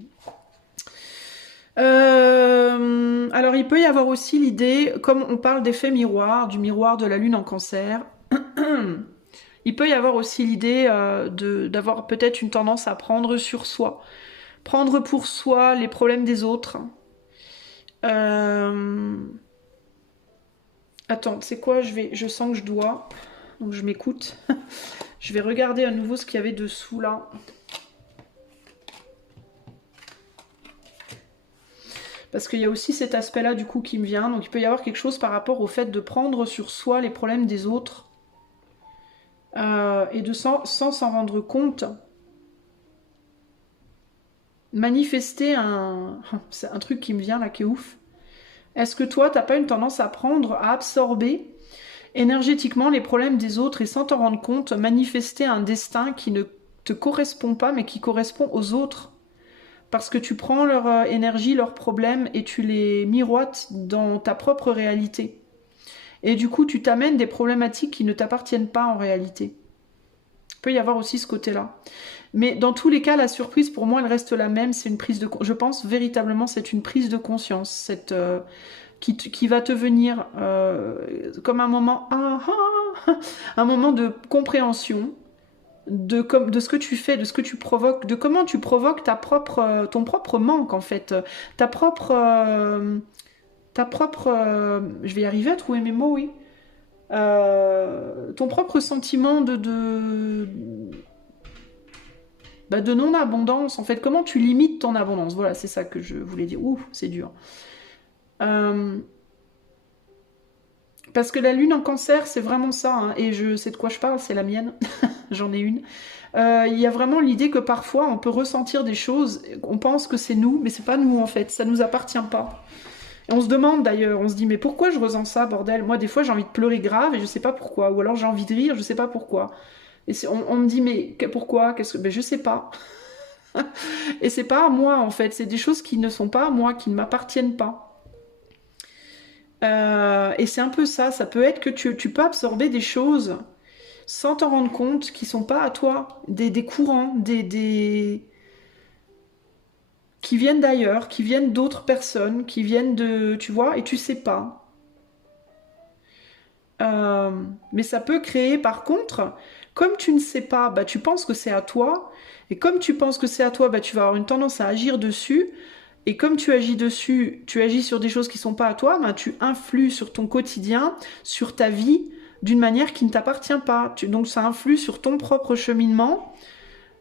Alors il peut y avoir aussi l'idée, comme on parle d'effet miroir, du miroir de la lune en cancer, il peut y avoir aussi l'idée d'avoir peut-être une tendance à prendre sur soi, prendre pour soi les problèmes des autres. Attends, c'est quoi, je sens que je dois, donc je m'écoute. Je vais regarder à nouveau ce qu'il y avait dessous là. Parce qu'il y a aussi cet aspect-là du coup qui me vient. Donc il peut y avoir quelque chose par rapport au fait de prendre sur soi les problèmes des autres. Et de sans s'en rendre compte, manifester c'est un truc qui me vient là qui est ouf. Est-ce que toi, t'as pas une tendance à prendre, à absorber énergétiquement les problèmes des autres et sans t'en rendre compte, manifester un destin qui ne te correspond pas mais qui correspond aux autres? Parce que tu prends leur énergie, leurs problèmes et tu les miroites dans ta propre réalité. Et du coup, tu t'amènes des problématiques qui ne t'appartiennent pas en réalité. Il peut y avoir aussi ce côté-là. Mais dans tous les cas, la surprise, pour moi, elle reste la même. C'est une prise de... Je pense véritablement, c'est une prise de conscience. Qui va te venir comme un moment... un moment de compréhension de ce que tu fais, de ce que tu provoques, de comment tu provoques ton propre manque, en fait. Je vais y arriver à trouver mes mots, oui. Ton propre sentiment de non-abondance, en fait. Comment tu limites ton abondance? Voilà, c'est ça que je voulais dire. Ouh, c'est dur. Parce que la lune en cancer, c'est vraiment ça, hein, et je sais de quoi je parle, c'est la mienne, j'en ai une. Il y a vraiment l'idée que parfois on peut ressentir des choses, on pense que c'est nous, mais c'est pas nous en fait, ça nous appartient pas. Et on se demande d'ailleurs, on se dit mais pourquoi je ressens ça, bordel? Moi des fois j'ai envie de pleurer grave et je sais pas pourquoi, ou alors j'ai envie de rire, je sais pas pourquoi. Et on me dit mais pourquoi? Ben, je sais pas. Et c'est pas à moi en fait, c'est des choses qui ne sont pas à moi, qui ne m'appartiennent pas. Et c'est un peu ça, ça peut être que tu peux absorber des choses sans t'en rendre compte qui sont pas à toi, des courants, qui viennent d'ailleurs, qui viennent d'autres personnes, qui viennent de, tu vois, et tu sais pas. Mais ça peut créer, par contre, comme tu ne sais pas, bah, tu penses que c'est à toi, et comme tu penses que c'est à toi, bah, tu vas avoir une tendance à agir dessus, et comme tu agis dessus, tu agis sur des choses qui sont pas à toi, bah, tu influes sur ton quotidien, sur ta vie, d'une manière qui ne t'appartient pas. Donc ça influe sur ton propre cheminement,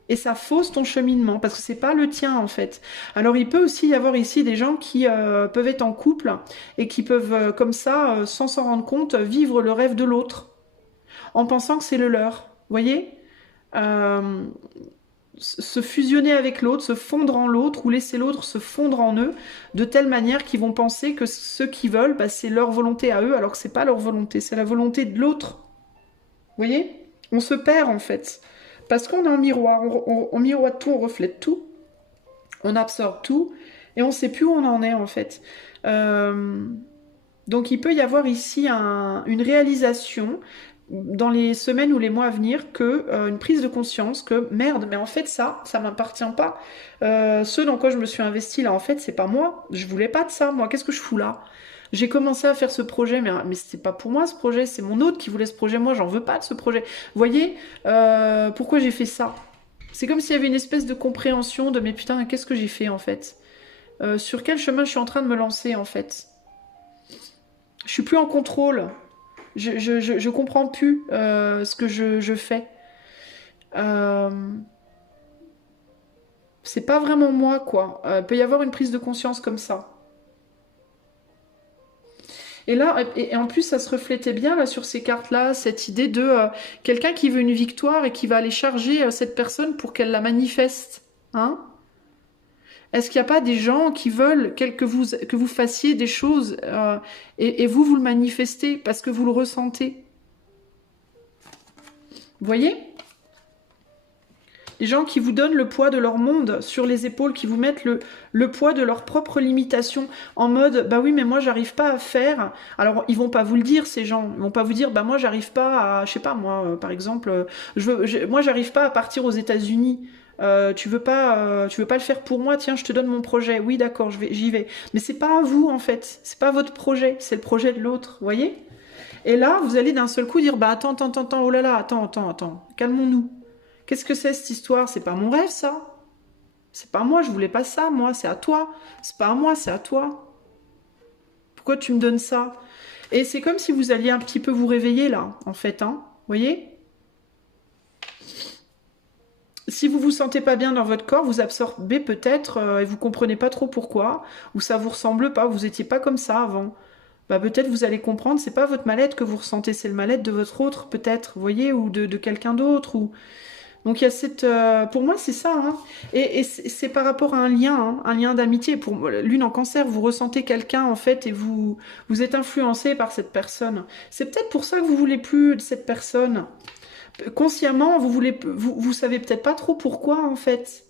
et ça fausse ton cheminement, parce que c'est pas le tien en fait. Alors il peut aussi y avoir ici des gens qui peuvent être en couple, et qui peuvent comme ça, sans s'en rendre compte, vivre le rêve de l'autre, en pensant que c'est le leur. Vous voyez se fusionner avec l'autre, se fondre en l'autre, ou laisser l'autre se fondre en eux, de telle manière qu'ils vont penser que ce qu'ils veulent, bah, c'est leur volonté à eux, alors que c'est pas leur volonté, c'est la volonté de l'autre. Vous voyez? On se perd en fait. Parce qu'on est en miroir, on miroite tout, on reflète tout, on absorbe tout, et on sait plus où on en est en fait. Donc il peut y avoir ici une réalisation dans les semaines ou les mois à venir, une prise de conscience que merde, mais en fait ça m'appartient pas. Ce dans quoi je me suis investie là, en fait, c'est pas moi. Je voulais pas de ça, moi. Qu'est-ce que je fous là? J'ai commencé à faire ce projet, mais c'est pas pour moi ce projet, c'est mon autre qui voulait ce projet. Moi, j'en veux pas de ce projet. Vous voyez, pourquoi j'ai fait ça? C'est comme s'il y avait une espèce de compréhension de mais putain, qu'est-ce que j'ai fait en fait? Sur quel chemin je suis en train de me lancer en fait? Je suis plus en contrôle. Je comprends plus ce que je fais. Euh, c'est pas vraiment moi, quoi. Il peut y avoir une prise de conscience comme ça. Et là, et en plus, ça se reflétait bien là sur ces cartes-là, cette idée de quelqu'un qui veut une victoire et qui va aller charger cette personne pour qu'elle la manifeste. Hein? Est-ce qu'il n'y a pas des gens qui veulent que vous fassiez des choses et vous le manifestez parce que vous le ressentez? Vous voyez? Des gens qui vous donnent le poids de leur monde sur les épaules, qui vous mettent le poids de leurs propres limitations, en mode bah oui mais moi j'arrive pas à faire. Alors ils vont pas vous le dire ces gens, ils vont pas vous dire bah moi j'arrive pas à, je sais pas moi par exemple, moi j'arrive pas à partir aux États-Unis. Tu veux pas le faire pour moi? Tiens, je te donne mon projet. Oui, d'accord, j'y vais. Mais c'est pas à vous en fait, c'est pas votre projet, c'est le projet de l'autre. Vous voyez? Et là, vous allez d'un seul coup dire bah attends, oh là là, attends, calmons-nous. Qu'est-ce que c'est cette histoire? C'est pas mon rêve, ça. C'est pas moi, je voulais pas ça, moi, c'est à toi. C'est pas à moi, c'est à toi. Pourquoi tu me donnes ça? Et c'est comme si vous alliez un petit peu vous réveiller, là, en fait, hein. Vous voyez? Si vous vous sentez pas bien dans votre corps, vous absorbez peut-être, et vous comprenez pas trop pourquoi, ou ça vous ressemble pas, vous étiez pas comme ça avant. Bah peut-être vous allez comprendre, c'est pas votre mal-être que vous ressentez, c'est le mal-être de votre autre, peut-être, vous voyez, ou de quelqu'un d'autre, ou... Donc il y a cette... pour moi, c'est ça. Hein. Et c'est par rapport à un lien d'amitié. Pour Lune en cancer, vous ressentez quelqu'un, en fait, et vous êtes influencé par cette personne. C'est peut-être pour ça que vous voulez plus de cette personne. Consciemment, vous savez peut-être pas trop pourquoi, en fait.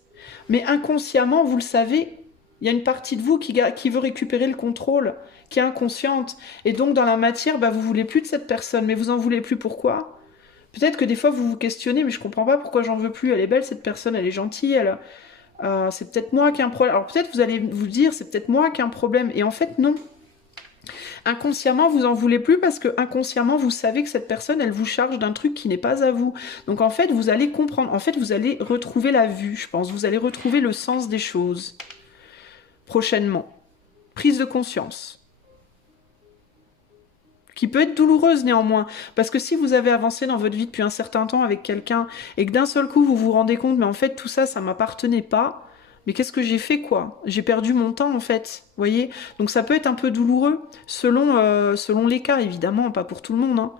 Mais inconsciemment, vous le savez, il y a une partie de vous qui veut récupérer le contrôle, qui est inconsciente. Et donc, dans la matière, bah, vous voulez plus de cette personne, mais vous en voulez plus pourquoi? Peut-être que des fois, vous vous questionnez, mais je comprends pas pourquoi j'en veux plus. Elle est belle, cette personne, elle est gentille, c'est peut-être moi qui ai un problème. Alors peut-être vous allez vous dire, c'est peut-être moi qui ai un problème. Et en fait, non. Inconsciemment, vous en voulez plus parce que inconsciemment, vous savez que cette personne, elle vous charge d'un truc qui n'est pas à vous. Donc en fait, vous allez comprendre. En fait, vous allez retrouver la vue, je pense. Vous allez retrouver le sens des choses prochainement. Prise de conscience. Qui peut être douloureuse néanmoins. Parce que si vous avez avancé dans votre vie depuis un certain temps avec quelqu'un et que d'un seul coup, vous vous rendez compte, mais en fait, tout ça, ça m'appartenait pas. Mais qu'est-ce que j'ai fait, quoi? J'ai perdu mon temps, en fait. Vous voyez? Donc ça peut être un peu douloureux, selon les cas, évidemment, pas pour tout le monde. Hein.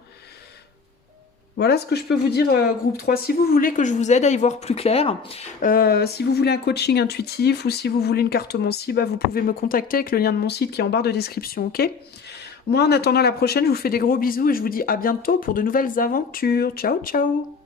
Voilà ce que je peux vous dire, groupe 3. Si vous voulez que je vous aide à y voir plus clair, si vous voulez un coaching intuitif ou si vous voulez une cartomancie, bah, vous pouvez me contacter avec le lien de mon site qui est en barre de description, ok? Moi, en attendant la prochaine, je vous fais des gros bisous et je vous dis à bientôt pour de nouvelles aventures. Ciao, ciao!